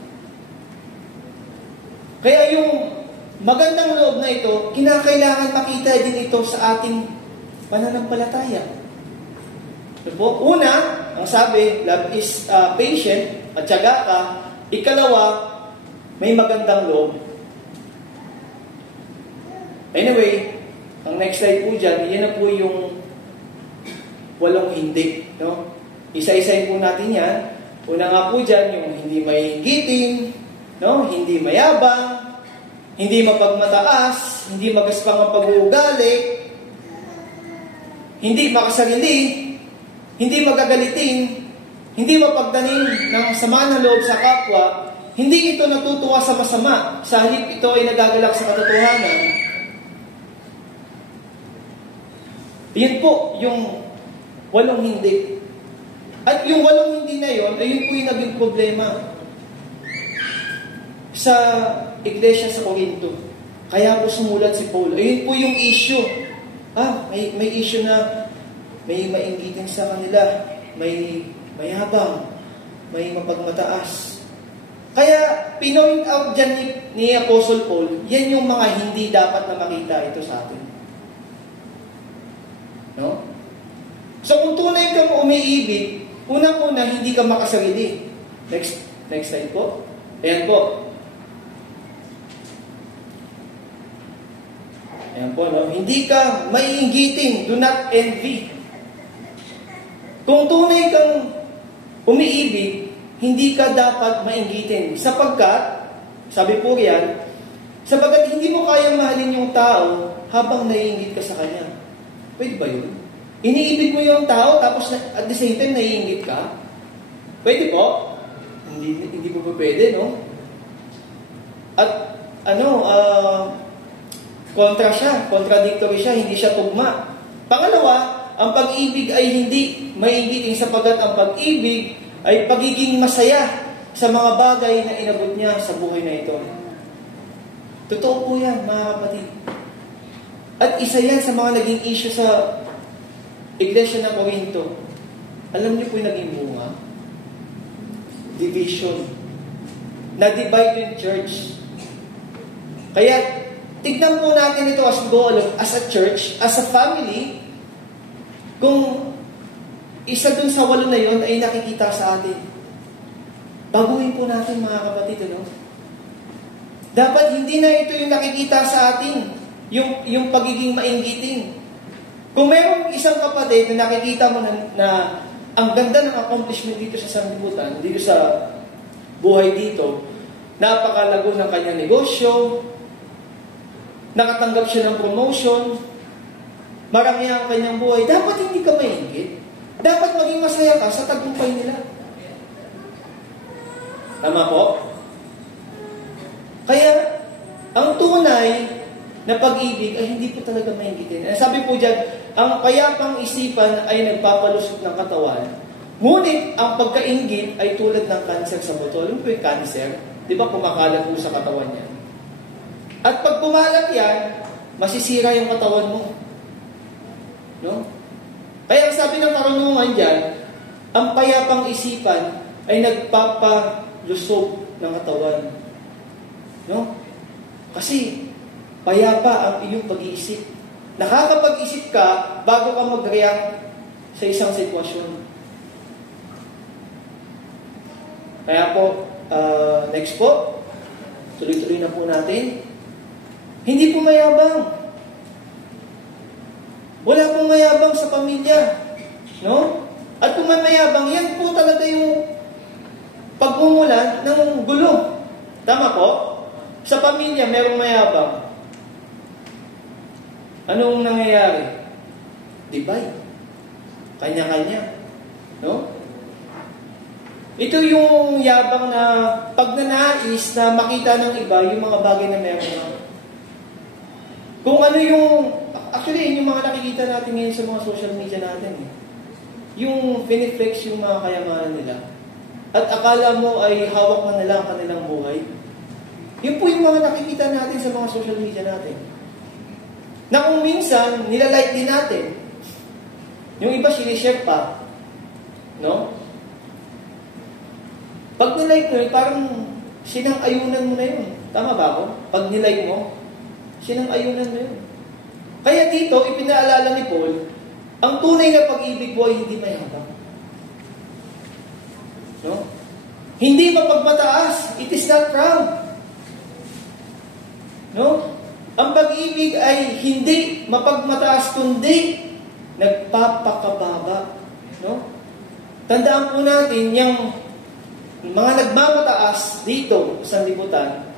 Kaya yung magandang loob na ito, kinakailangan makita din ito sa ating pananampalataya. Una, ang sabi, love is patient, matyaga ka. Ikalawa, may magandang loob. Anyway, ang next slide po dyan, yan na po yung 8 hindi. No? Isa-isayin po natin yan. Una nga po dyan, yung hindi mainggiting, no? Hindi mayabang, hindi mapagmataas, hindi magaspang ang pag-uugali, hindi makasarili, hindi magagalitin, hindi mapagdaning ng sama ng loob sa kapwa, hindi ito natutuwa sa masama, sa halip ito ay nagagalak sa katotohanan. Yan po yung 8 hindi. At yung 8 hindi na yon, ayun po yung naging problema sa iglesia sa Corinto. Kaya po sumulat si Paul. Ayun po yung issue. May issue na may mainggitin sa kanila, may mayabang, may mapagmataas. Kaya pinoint out dyan ni Apostle Paul, yan yung mga hindi dapat na makita ito sa atin. No? So kung tunay kang umiibig, unang-una hindi ka makasarili. Next slide po. Ayan po. Ayan po, no? Hindi ka maiinggitin. Do not envy. Kung tunay kang umiibig, hindi ka dapat mainggitin. Sapagkat, sabi po riyan, sapagkat hindi mo kayang mahalin yung tao habang naiingit ka sa kanya. Pwede ba yun? Iniibig mo yung tao, tapos at the same time naiingit ka? Pwede po? Hindi po pwede, no? At, contradictory siya, hindi siya tugma. Pangalawa, ang pag-ibig ay hindi mainggitin sapagkat ang pag-ibig ay pagiging masaya sa mga bagay na inabot niya sa buhay na ito. Totoo po yan, mga kapatid. At isa yan sa mga naging issue sa iglesia ng Corinto. Alam niyo po yung naging bunga? Division. Na-divide yung church. Kaya, tignan po natin ito as we go along, as a church, as a family, kung isa dun sa 8 na yon ay nakikita sa atin. Baguhin po natin, mga kapatid, ano? Dapat hindi na ito yung nakikita sa atin, yung pagiging mainggiting. Kung mayroong isang kapatid na nakikita mo na ang ganda ng accomplishment dito sa sanlibutan, dito sa buhay dito, napakalago ng kanyang negosyo, nakatanggap siya ng promotion, marami ang kanyang buhay, dapat hindi ka maingit. Dapat maging masaya ka sa tagumpay nila. Tama po? Kaya, ang tunay na pag-ibig ay hindi po talaga mainggitin. Sabi po dyan, ang payapang isipan ay nagpapalusot ng katawan. Ngunit, ang pagkainggit ay tulad ng cancer sa buto. Alam po yung cancer? Di ba kumakalat po sa katawan niya? At pag kumalat yan, masisira yung katawan mo. No? Kaya ang sabi ng karunungan dyan, ang payapang isipan ay nagpapalusog ng katawan. No? Kasi, payapa ang iyong pag-iisip. Nakakapag-isip ka bago ka mag-react sa isang sitwasyon. Kaya po, next po, tuloy-tuloy na po natin. Hindi po mayabang. Wala pong mayabang sa pamilya. No? At kung may mayabang, yan po talaga yung pagmumulan ng gulo. Tama po? Sa pamilya, merong mayabang. Anong nangyayari? Divide. Kanya-kanya. No? Ito yung yabang na pagnanais na makita ng iba yung mga bagay na meron. Kung ano yung... Actually, yung mga nakikita natin ngayon sa mga social media natin. Yung piniflex yung mga kayamanan nila. At akala mo ay hawak na nila ang kanilang buhay. Yun po yung mga nakikita natin sa mga social media natin. Na kung minsan, nilalike din natin. Yung iba, sinishare pa. No? Pag nilike mo, parang sinang-ayunan mo na yun. Tama ba ako? Pag nilike mo, sinang-ayunan mo yun. Kaya dito, ipinaalala ni Paul, ang tunay na pag-ibig mo ay hindi mayabang. No? Hindi mapagmataas. It is not proud. No? Ang pag-ibig ay hindi mapagmataas, kundi nagpapakababa. No? Tandaan po natin, yung mga nagmamataas dito sa libutan,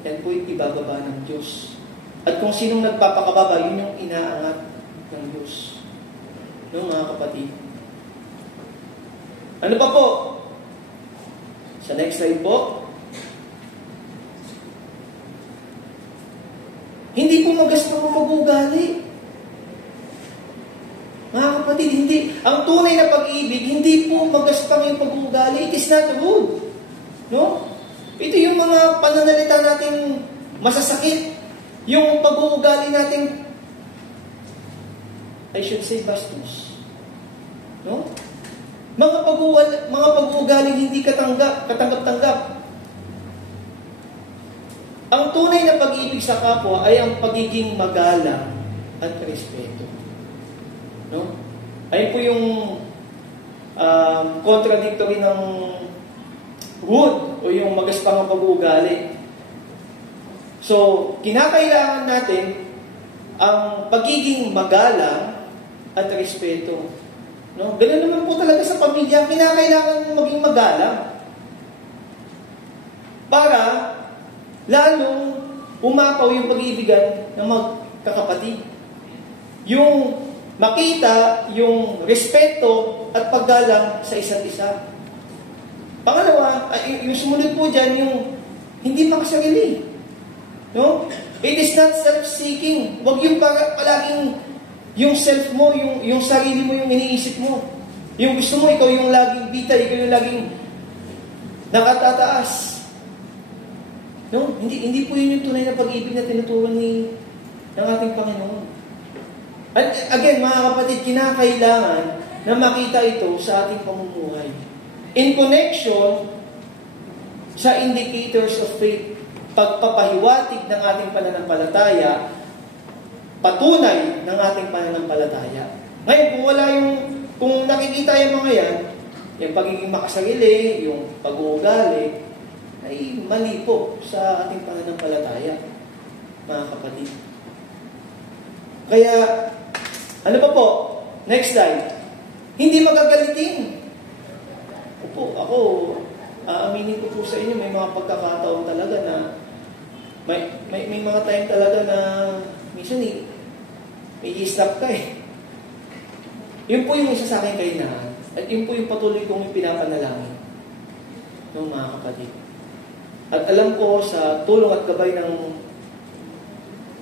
yan po yung ibababa ng Diyos. At kung sinong nagpapakababa, yun yung inaangat ng Diyos. No, mga kapatid? Ano pa po? Sa next slide po. Hindi po magastos ang mag-ugali. kapatid, hindi. Ang tunay na pag-ibig, hindi po magaspang yung pag-uugali. It is not rude. No? Ito yung mga pananalita natin masasakit. Yung pag-uugali natin, I should say, bastos. No? Mga pag-uugaling hindi katanggap-tanggap. Ang tunay na pag-ibig sa kapwa ay ang pagiging magalang at respeto. No? Ayun po yung contradictory ng rude o yung magaspang ang pag-uugali. So, kinakailangan natin ang pagiging magalang at respeto. No? Ganun naman po talaga sa pamilya. Kinakailangan maging magalang para lalong umapaw yung pag-iibigan ng magkakapatid. Yung makita yung respeto at paggalang sa isa't isa. Pangalawa, yung sumunod po dyan, yung hindi makasarili. No? It is not self-seeking. Huwag yung palaging yung self mo, yung sarili mo yung iniisip mo. Yung gusto mo, ikaw yung laging bita, ikaw yung laging nakatataas. No? Hindi po yun yung tunay na pag-ibig na tinuturuan ng ating Panginoon. And again, mga kapatid, kinakailangan na makita ito sa ating pamumuhay. In connection sa indicators of faith, pagpapahiwatig ng ating pananampalataya, patunay ng ating pananampalataya. Ngayon, kung nakikita yung mga yan, yung pagiging makasarili, yung pag-uugali, ay mali po sa ating pananampalataya, mga kapatid. Kaya, ano pa po? Next slide. Hindi magagalitin. Ako, aaminin ko po sa inyo, may mga pagkakataon talaga na may mga time talaga na minsan may i-stop ka eh. Yun po yung isa sa akin kainahan. At yun po yung patuloy kong pinapanalangin ng mga kapatid. At alam ko sa tulong at gabay ng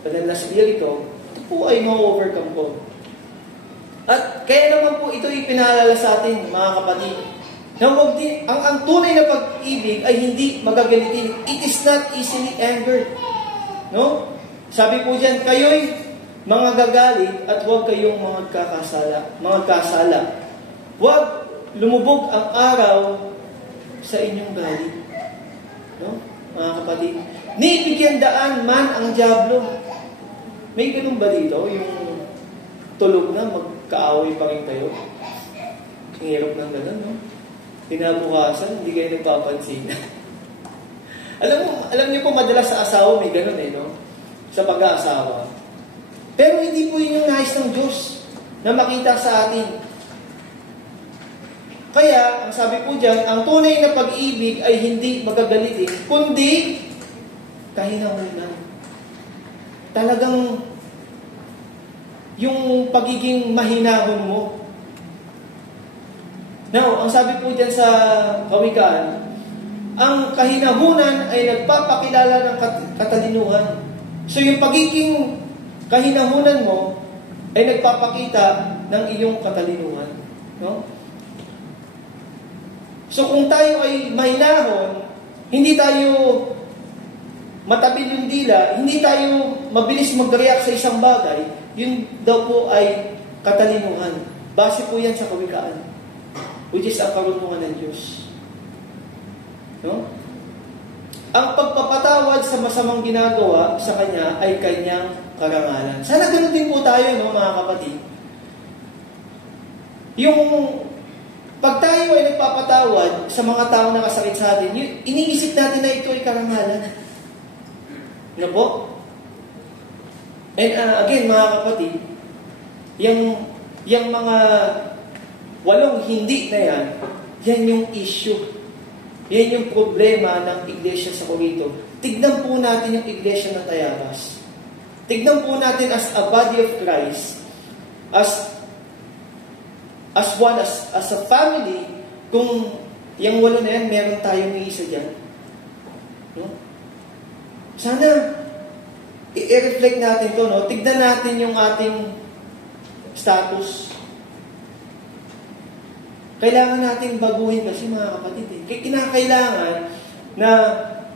Banal na Espiritu, ito po ay ma-overcome ko. At kaya naman po ito ipinaalala sa atin, mga kapatid, na ang tunay na pag-ibig ay hindi magagalitin. It is not easily angered. No? Sabi po diyan, kayo'y mga gagalit at huwag kayong mga kasala. Huwag lumubog ang araw sa inyong galit. No? Mga kapatid, ni bigyan daan man ang dyablo. May ganun ba dito? Yung tulog na, magkaaway pa rin kayo? Ang hirap ng ganun, no? Kinabukasan, hindi kayo nagpapansin. Alam niyo po, madalas sa asawa may ganun eh, no? Sa pag-aasawa. Pero hindi po yun yung nais ng Diyos na makita sa atin. Kaya, ang sabi po dyan, ang tunay na pag-ibig ay hindi magagalitin, kundi kahinahunan. Talagang yung pagiging mahinahon mo. Now, ang sabi po dyan sa Kawikaan, ang kahinahunan ay nagpapakilala ng katalinuhan. So, yung pagiging kahinahunan mo ay nagpapakita ng iyong katalinuhan. No? So, kung tayo ay mahinahon, hindi tayo matabil yung dila, hindi tayo mabilis mag-react sa isang bagay, yun daw po ay katalinuhan. Base po yan sa Kawikaan, which is ang karunungan ng Diyos. No? Ang pagpapatawad sa masamang ginagawa sa Kanya ay Kanyang karangalan. Sana ganun din po tayo, no, mga kapatid. Yung pag tayo ay nagpapatawad sa mga taong nakasakit sa atin, iniisip natin na ito ay karangalan. Ano po? And again, mga kapatid, yung mga 8 hindi na yan yung issue. Yan yung problema ng iglesia sa Corinto. Tignan po natin yung iglesia ng Tayabas. Tignan po natin as a body of Christ, as one, as a family, kung yung 8 na yan, meron tayong isa dyan. No? Sana, i-reflect natin to, no? Tignan natin yung ating status. Kailangan natin baguhin kasi mga kapatid. Kaya kinakailangan na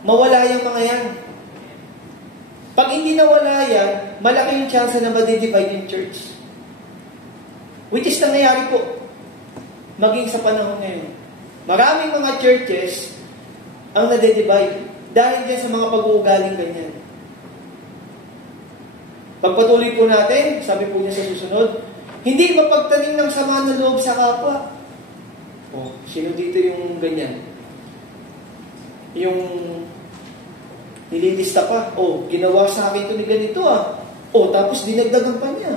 mawala yung mga yan. Pag hindi nawala yan, malaki yung chance na ma-divide yung church. Which is nangyayari po. Maging sa panahon ngayon. Maraming mga churches ang nade-divide dahil dyan sa mga pag-uugaling ganyan. Pagpatuloy po natin, sabi po niya sa susunod, hindi mapagtanim ng sama ng loob sa kapwa. Sino dito yung ganyan? Yung nililista pa, ginawa sa akin ito ni ganito tapos dinagdagan pa niya.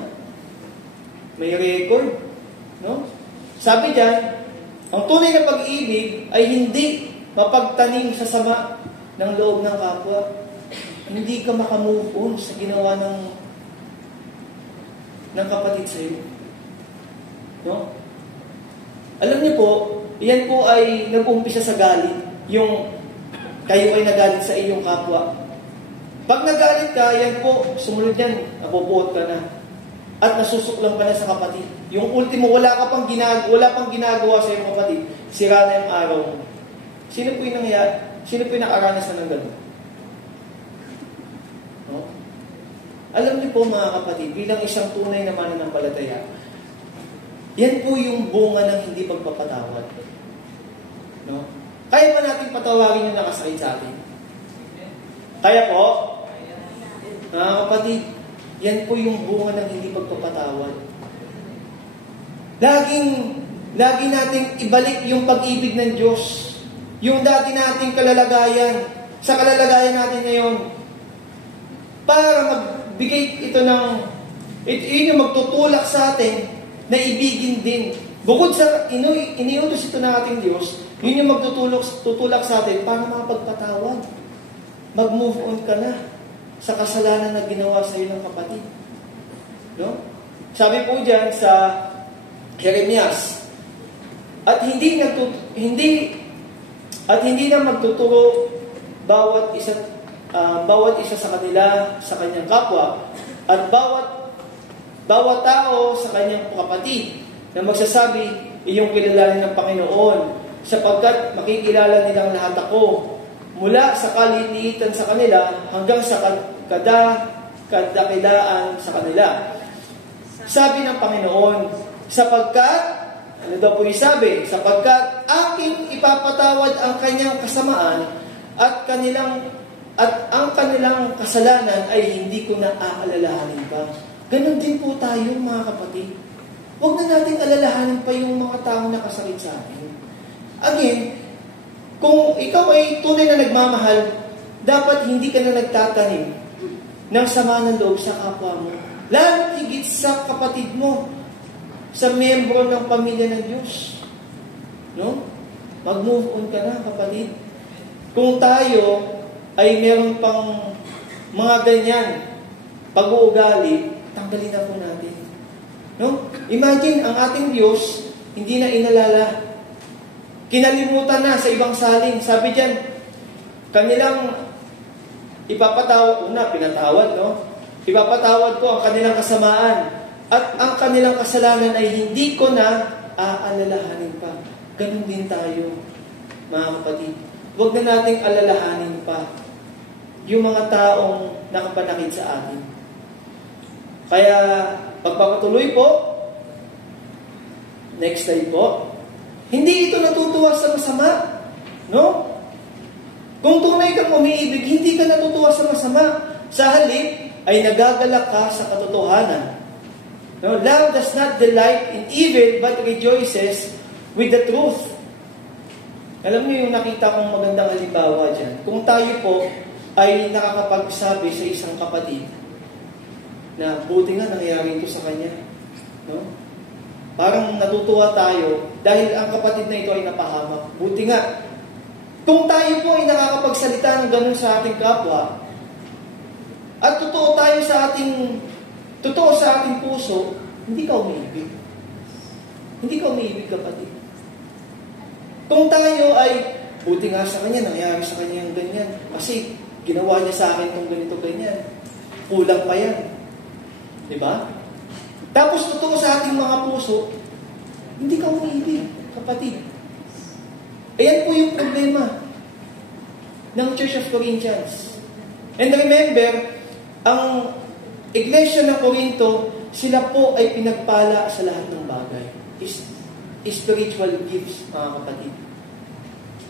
May record. No? Sabi diyan, ang tunay na pag-ibig ay hindi mapagtanim sa sama ng loob ng kapwa. Hindi ka makamove on sa ginawa ng kapatid sa iyo. No? Alam niyo po, yan po ay nag-umpisa sa galit. Yung kayo ay nagalit sa iyong kapwa. Pag nagalit ka, yan po, sumunod yan, napupuot ka na. At nasusuklang ka na sa kapatid. Yung ultimo, wala pang ginagawa sa iyong kapatid, sira na yung araw mo. Sino po yung nangyayari? Sino po yung nakaranasan ng gano'n? No? Alam niyo po mga kapatid, bilang isang tunay na mananampalataya, yan po yung bunga ng hindi pagpapatawad. No? Kaya ba natin patawarin yung nakasakit sa atin? Kaya po? Mga kapatid, yan po yung bunga ng hindi pagpapatawad. Lagi nating ibalik yung pag-ibig ng Diyos. Yung dati nating kalalagayan, sa kalalagayan natin ngayon, para magbigay ito yun yung magtutulak sa atin, na ibigin din. Bukod sa iniutos ito ng ating Diyos, yun yung magtutulak sa atin para makapagpatawad. Mag-move on ka na sa kasalanan na ginawa sa iyo ng kapatid. No? Sabi po diyan sa Jeremias, at hindi na magtuturo bawat isa sa kanila sa kanyang kapwa, at bawat tao sa kanyang kapatid na magsasabi, iyong kilalanin ng Panginoon, sapagkat makikilala nilang lahat ako, mula sa kaliliitan sa kanila hanggang sa kadakilaan sa kanila. Sabi ng Panginoon, sapagkat, ano daw po yung sabi? Sapagkat aking ipapatawad ang kanyang kasamaan at ang kanilang kasalanan ay hindi ko na aalalahanin pa. Ganon din po tayo mga kapatid. Huwag na natin alalahanin pa yung mga taong nakasakit sa atin. Again, kung ikaw ay tunay na nagmamahal, dapat hindi ka na nagtatanim ng sama ng loob sa kapwa mo. Lalo higit sa kapatid mo, sa membro ng pamilya ng Diyos. No? Mag-move on ka na, kapatid. Kung tayo ay meron pang mga ganyan pag-uugali, tanggalin na po natin. No? Imagine, ang ating Diyos, hindi na inalala. Kinalimutan na sa ibang salin. Sabi diyan, kanilang ipapatawad, pinatawad, no? Ipapatawad ko ang kanilang kasamaan at ang kanilang kasalanan ay hindi ko na aalalahanin pa. Ganun din tayo, mga kapatid. Huwag na nating alalahanin pa yung mga taong nakapanakit sa atin. Kaya, pagpapatuloy po, next slide po, hindi ito natutuwa sa masama. No? Kung tunay kang umiibig, hindi ka natutuwa sa masama. Sa halip, ay nagagalak ka sa katotohanan. No? Love does not delight in evil, but rejoices with the truth. Alam niyo yung nakita kong magandang halimbawa dyan. Kung tayo po ay nakakapagsabi sa isang kapatid na buti nga nangyari ito sa kanya. No? Parang natutuwa tayo dahil ang kapatid na ito ay napahamak. Buti nga. Kung tayo po ay nakakapagsalita ng ganun sa ating kapwa, at totoo sa ating puso, hindi ka umiibig. Hindi ka umiibig, kapatid. Kung tayo ay, buti nga sa kanya, nangyari sa kanya yung ganyan. Kasi ginawa niya sa akin itong ganito, ganyan. Kulang pa yan. Diba? Tapos totoo sa ating mga puso, hindi ka umiibig, kapatid. kapatid. Ayan po yung problema ng Church of Corinthians. And remember, ang Iglesia ng Corinto, sila po ay pinagpala sa lahat ng bagay. Spiritual gifts, mga kapatid.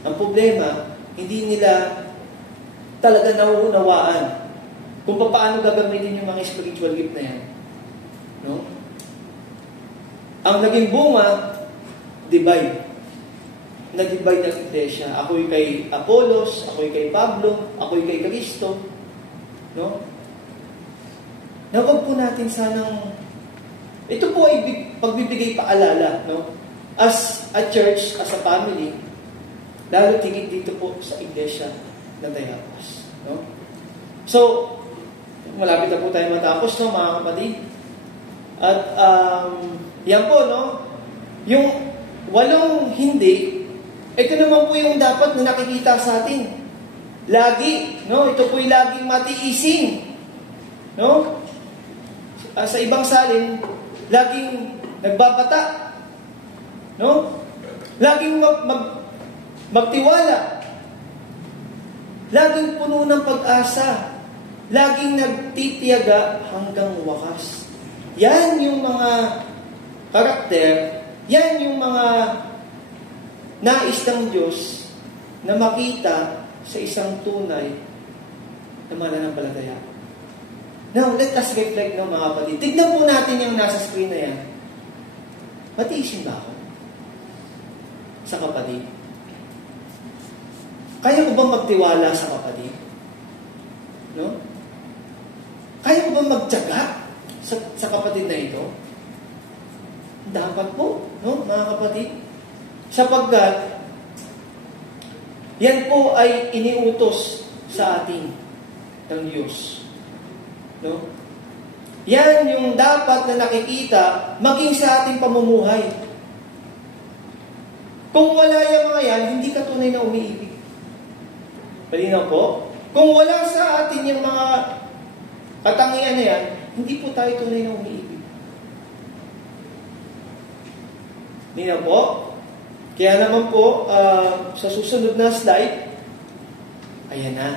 Ang problema, hindi nila talaga nauunawaan kung paano gagamitin yung mga spiritual gift na yan. No? Ang naging bunga, divide. Nag-divide ng iglesia. Ako'y kay Apollos, ako'y kay Pablo, ako'y kay Kristo. No? Na wag po natin sanang, ito po ay pagbibigay paalala, no? As a church, as a family, lalo tingin dito po sa iglesia na Diakonos. No? So, malapit na po tayo matapos, no, mga kapatid. At yan po, no? Yung 8 hindi, ito naman po yung dapat na nakikita sa atin. Lagi, no? Ito po'y laging matiisin. No? Sa ibang salin, laging nagbabata. No? Laging magtiwala. Laging puno ng pag-asa. Laging nagtitiyaga hanggang wakas. Yan yung mga karakter, yan yung mga nais ng Diyos na makita sa isang tunay na mananampalataya. Now, let us reflect, no, mga kapatid. Tignan po natin yung nasa screen na yan. Matiisin ba ako sa kapatid? Kaya ko bang magtiwala sa kapatid? No? Kaya ko bang magtiyaga sa kapatid na ito? Dapat po, no, mga kapatid. Sapagkat, yan po ay iniutos sa atin ng Diyos. No? Yan yung dapat na nakikita maging sa ating pamumuhay. Kung wala yung mga yan, hindi ka tunay na umiibig. Malinaw po? Kung wala sa atin yung mga katangian na yan, hindi po tayo tunay na umiibig. Malinaw po? Kaya naman po, sa susunod na slide, ayan na.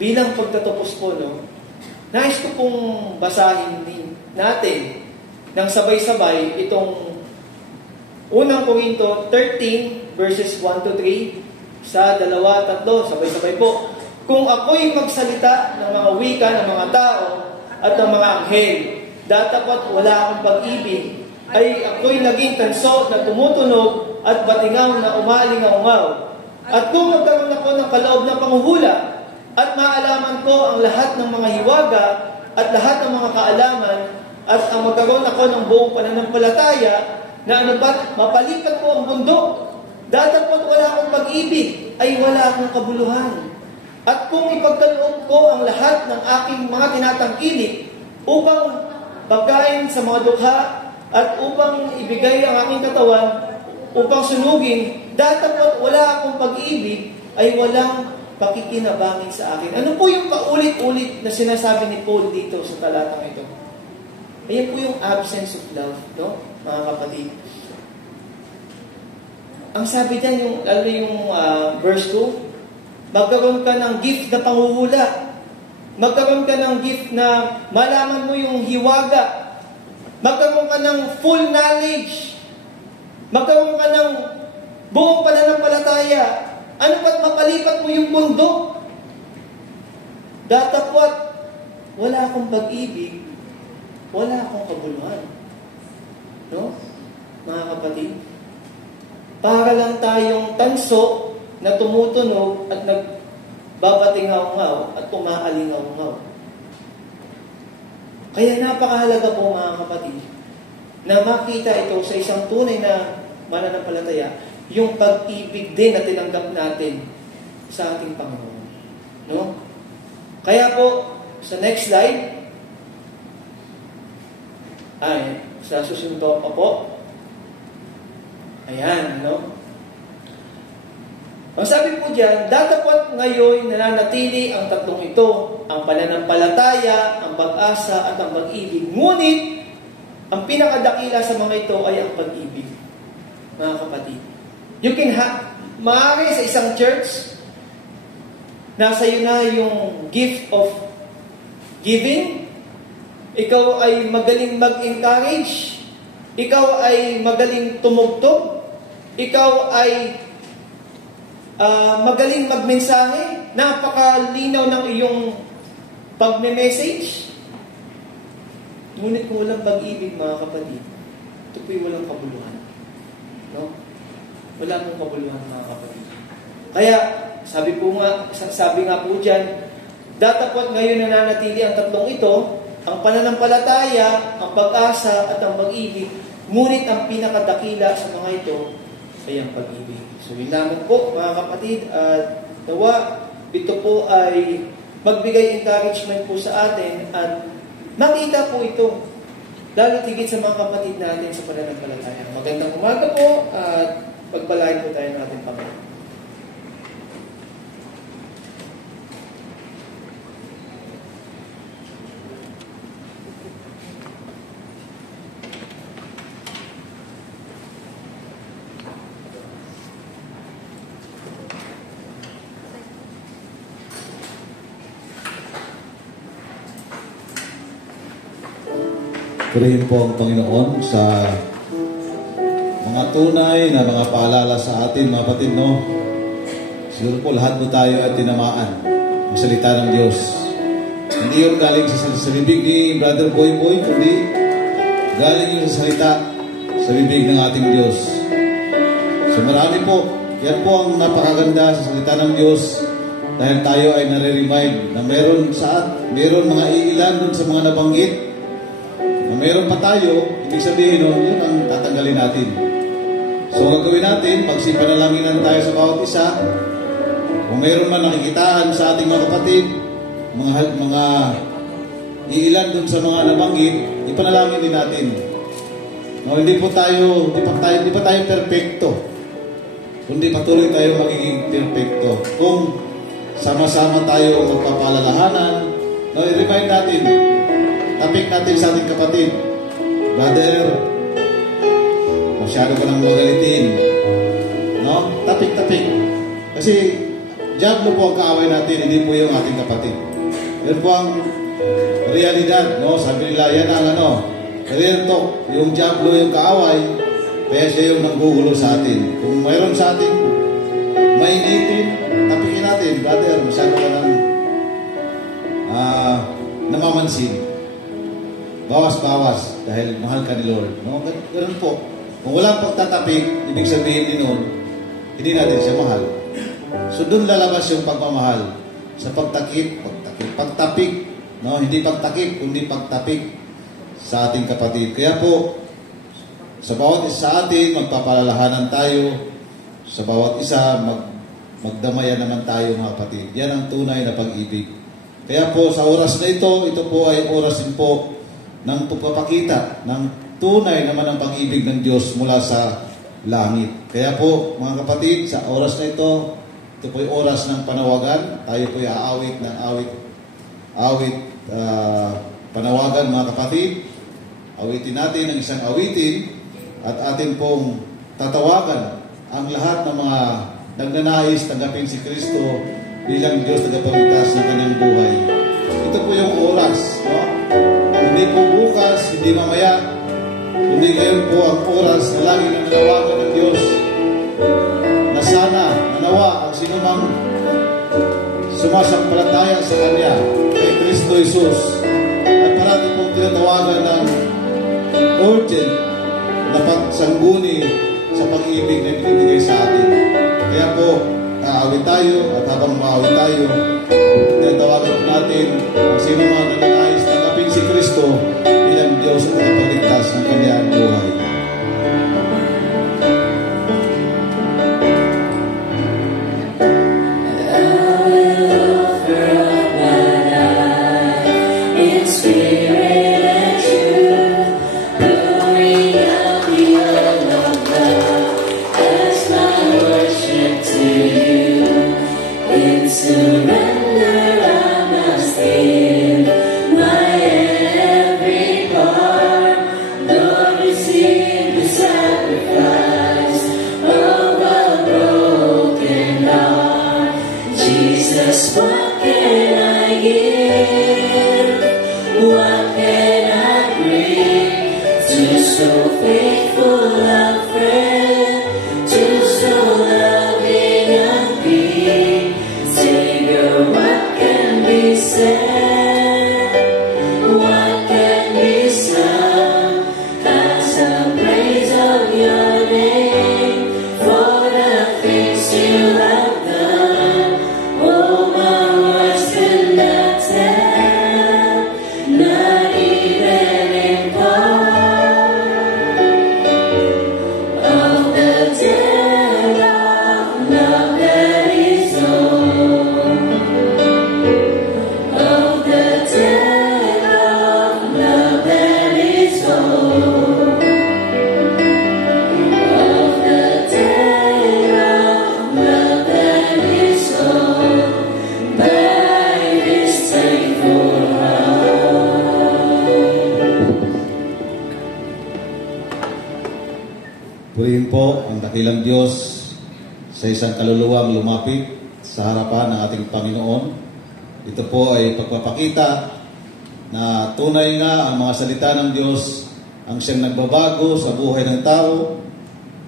Bilang pagtatapos po, no, nais ko pong basahin din natin ng sabay-sabay itong unang Korinto 13 verses 1 to 3 sa 2, 3, sabay-sabay po. Kung ako'y magsalita ng mga wika ng mga tao at ng mga anghel, datapat wala akong pag-ibig, ay ako'y naging tanso na tumutunog at batingaw na umalingaw-ngaw. At kung magkaroon ako ng kaloob ng panghuhula, at maalaman ko ang lahat ng mga hiwaga at lahat ng mga kaalaman at ang magkaroon ako ng buong pananampalataya na ano ba't mapalipat ko ang bundok. Datapot wala akong pag-ibig ay wala akong kabuluhan. At kung ipagkaloob ko ang lahat ng aking mga tinatangkilik upang pagkain sa mga dukha at upang ibigay ang aking katawan upang sunugin, datapot wala akong pag-ibig ay walang pakikinabangin sa akin. Ano po yung paulit-ulit na sinasabi ni Paul dito sa talatang ito? Ayan po yung absence of love, no, mga kapatid. Ang sabi diyan, yung verse 2, magkaroon ka ng gift na panghuhula. Magkaroon ka ng gift na malaman mo yung hiwaga. Magkaroon ka ng full knowledge. Magkaroon ka ng buong pananampalataya. Ano ba't mapalipat mo yung bundok? Datapot, wala akong pag-ibig, wala akong kabuluhan. No? Mga kapatid, para lang tayong tanso na tumutunog at nagbabatingaw-ngaw at umaalingaw-ngaw. Kaya napakahalaga po, mga kapatid, na makita ito sa isang tunay na mananampalataya, yung pag-ibig din na tinanggap natin sa ating Panginoon. No? Kaya po, sa next slide, sa susunod pa po, ayan, no? Ang sabi po diyan, datapot ngayon nananatili ang tatlong ito, ang pananampalataya, ang pag-asa, at ang pag-ibig. Ngunit, Ang pinakadakila sa mga ito ay ang pag-ibig, mga kapatid. You can maaari sa isang church, nasa iyo na yung gift of giving, ikaw ay magaling mag-encourage, ikaw ay magaling tumugtog, ikaw ay magaling magmensahe, napakalinaw ng iyong pagme-message. Ngunit kung walang pag-ibig, mga kapatid, ito po'y walang kabuluhan. No? Wala pong kabuluhan, mga kapatid. Kaya, sabi nga po dyan, datapot ngayon nananatili ang tatlong ito, ang pananampalataya, ang pag-asa, at ang pag-ibig. Ngunit ang pinakadakila sa mga ito ay ang pag-ibig. So, yun lamang po, mga kapatid, at nawa, ito po ay magbigay encouragement po sa atin at makita po ito, lalo tigit sa mga kapatid natin sa pananampalataya. Magandang umaga po at pagpalain po tayo ng ating Panginoon. Purihin po ang Panginoon sa mga tunay na mga paalala sa atin, mga kapatid, no? Siguro po lahat po tayo ay tinamaan ng salita ng Diyos. Hindi yung galing sa bibig ni Brother Boy Boy, kundi galing yung salita sa bibig ng ating Diyos. So marami po, yan po ang napakaganda sa salita ng Diyos dahil tayo ay nare-remind na meron mga iilan dun sa mga nabanggit. Meron pa tayo, ibig sabihin nun, yun ang tatanggalin natin. So, ang gagawin natin, magsipanalaginan tayo sa bawat isa. Kung meron man nakikitaan sa ating mga kapatid, mga iilan dun sa mga nabanggit, ipanalangin din natin. No, hindi pa tayo perfecto. Kundi patuloy tayo magiging perfecto. Kung sama-sama tayo magpapalalahanan, no, i-remind natin, tapik natin sa ating kapatid, brother, masyado ka nang magalitin. No? Tapik-tapik. Kasi, job mo po ang kaaway natin, hindi po yung ating kapatid. Yan po ang realidad. No? Sabi nila, yan ang career talk. Yung job mo yung kaaway, kaya siya yung nanggugulo sa atin. Kung mayroon sa atin, mainitin, tapikin natin, brother, masyado ka nang namamansin. Bawas-bawas dahil mahal ka ni Lord. No? Ganun po. Kung walang pagtatapik, ibig sabihin din nun, hindi natin siya mahal. So doon lalabas yung pagmamahal. Sa pagtapik. No? Hindi pagtakip, kundi pagtapik sa ating kapatid. Kaya po, sa bawat isa sa atin, magpapalalahanan tayo. Sa bawat isa, magdamayan naman tayo, mga kapatid. Yan ang tunay na pag-ibig. Kaya po, sa oras na ito po ay oras din po ng pagpapakita ng tunay naman ang pag-ibig ng Diyos mula sa langit. Kaya po, mga kapatid, sa oras na ito po ay oras ng panawagan. Tayo po ay aawit ng panawagan, mga kapatid. Awitin natin ang isang awitin at atin pong tatawagan ang lahat ng mga nagnanais tanggapin si Kristo bilang Diyos tagapagligtas ng kanyang buhay. Ito po yung oras, no? Hindi po bukas, hindi mamaya, kundi ngayon po ang oras na lagi nang nanawagan ng Diyos na sana, nanawa ang sinumang sumasampalataya sa Kanya, kay Kristo Jesus, at parati pong tinatawagan ng urgent na pagsangguni sa pag-ibig na binibigay sa atin. Kaya po, aawit tayo at habang maawit tayo, tinatawagan po natin ang sino mga nananais tanggapin si Kristo bilang Diyos at tagapagligtas ng kanyang buhay. Surrender. Purihin po ang dakilang Diyos sa isang kaluluwang lumapit sa harapan ng ating Panginoon. Ito po ay pagpapakita na tunay nga ang mga salita ng Diyos ang siyang nagbabago sa buhay ng tao.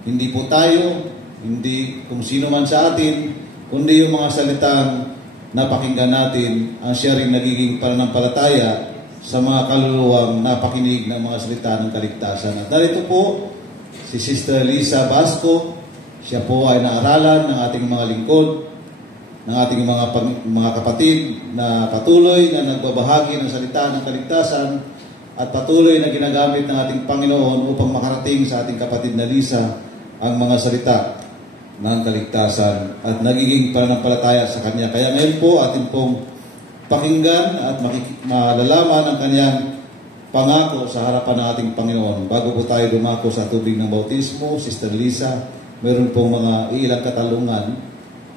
Hindi po tayo, hindi kung sino man sa atin, kundi yung mga salitang napakinggan natin ang siya rin nagiging pananampalataya sa mga kaluluwang napakinig ng mga salita ng kaligtasan. At narito po si Sister Lisa Basco. Siya po ay naaralan ng ating mga lingkod, ng ating mga kapatid na patuloy na nagbabahagi ng salita ng kaligtasan at patuloy na ginagamit ng ating Panginoon upang makarating sa ating kapatid na Lisa ang mga salita ng kaligtasan at nagiging pananampalataya sa Kanya. Kaya ngayon po atin pong pakinggan at malalaman ang Kanyang pangako sa harapan ng ating Panginoon. Bago po tayo dumako sa tubig ng bautismo, Sister Lisa, meron pong mga ilang katalungan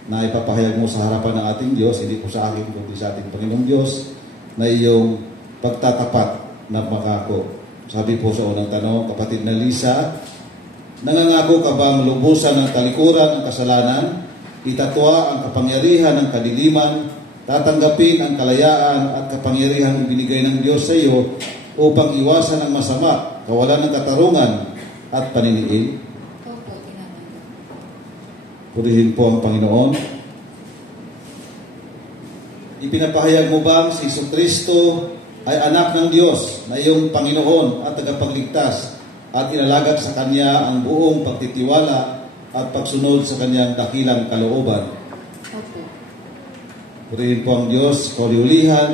na ipapahayag mo sa harapan ng ating Diyos, hindi po sa akin, kundi sa ating Panginoong Diyos, na iyong pagtatapat na pangako. Sabi po sa unang tanong, kapatid na Lisa, nangangako ka bang lubusan ng talikuran ng kasalanan, itatwa ang kapangyarihan ng kadiliman, tatanggapin ang kalayaan at kapangyarihan ibinigay ng Diyos sa iyo upang iwasan ang masama, kawalan ng katarungan at paniniil? Opo, tinatanggap. Purihin po ang Panginoon. Ipinapahayag mo bang si Jesucristo ay anak ng Diyos na iyong Panginoon at tagapagligtas at inalagak sa Kanya ang buong pagtitiwala at pagsunod sa Kanyang dakilang kalooban? Opo. Purihin po ang Diyos, kauliulihan,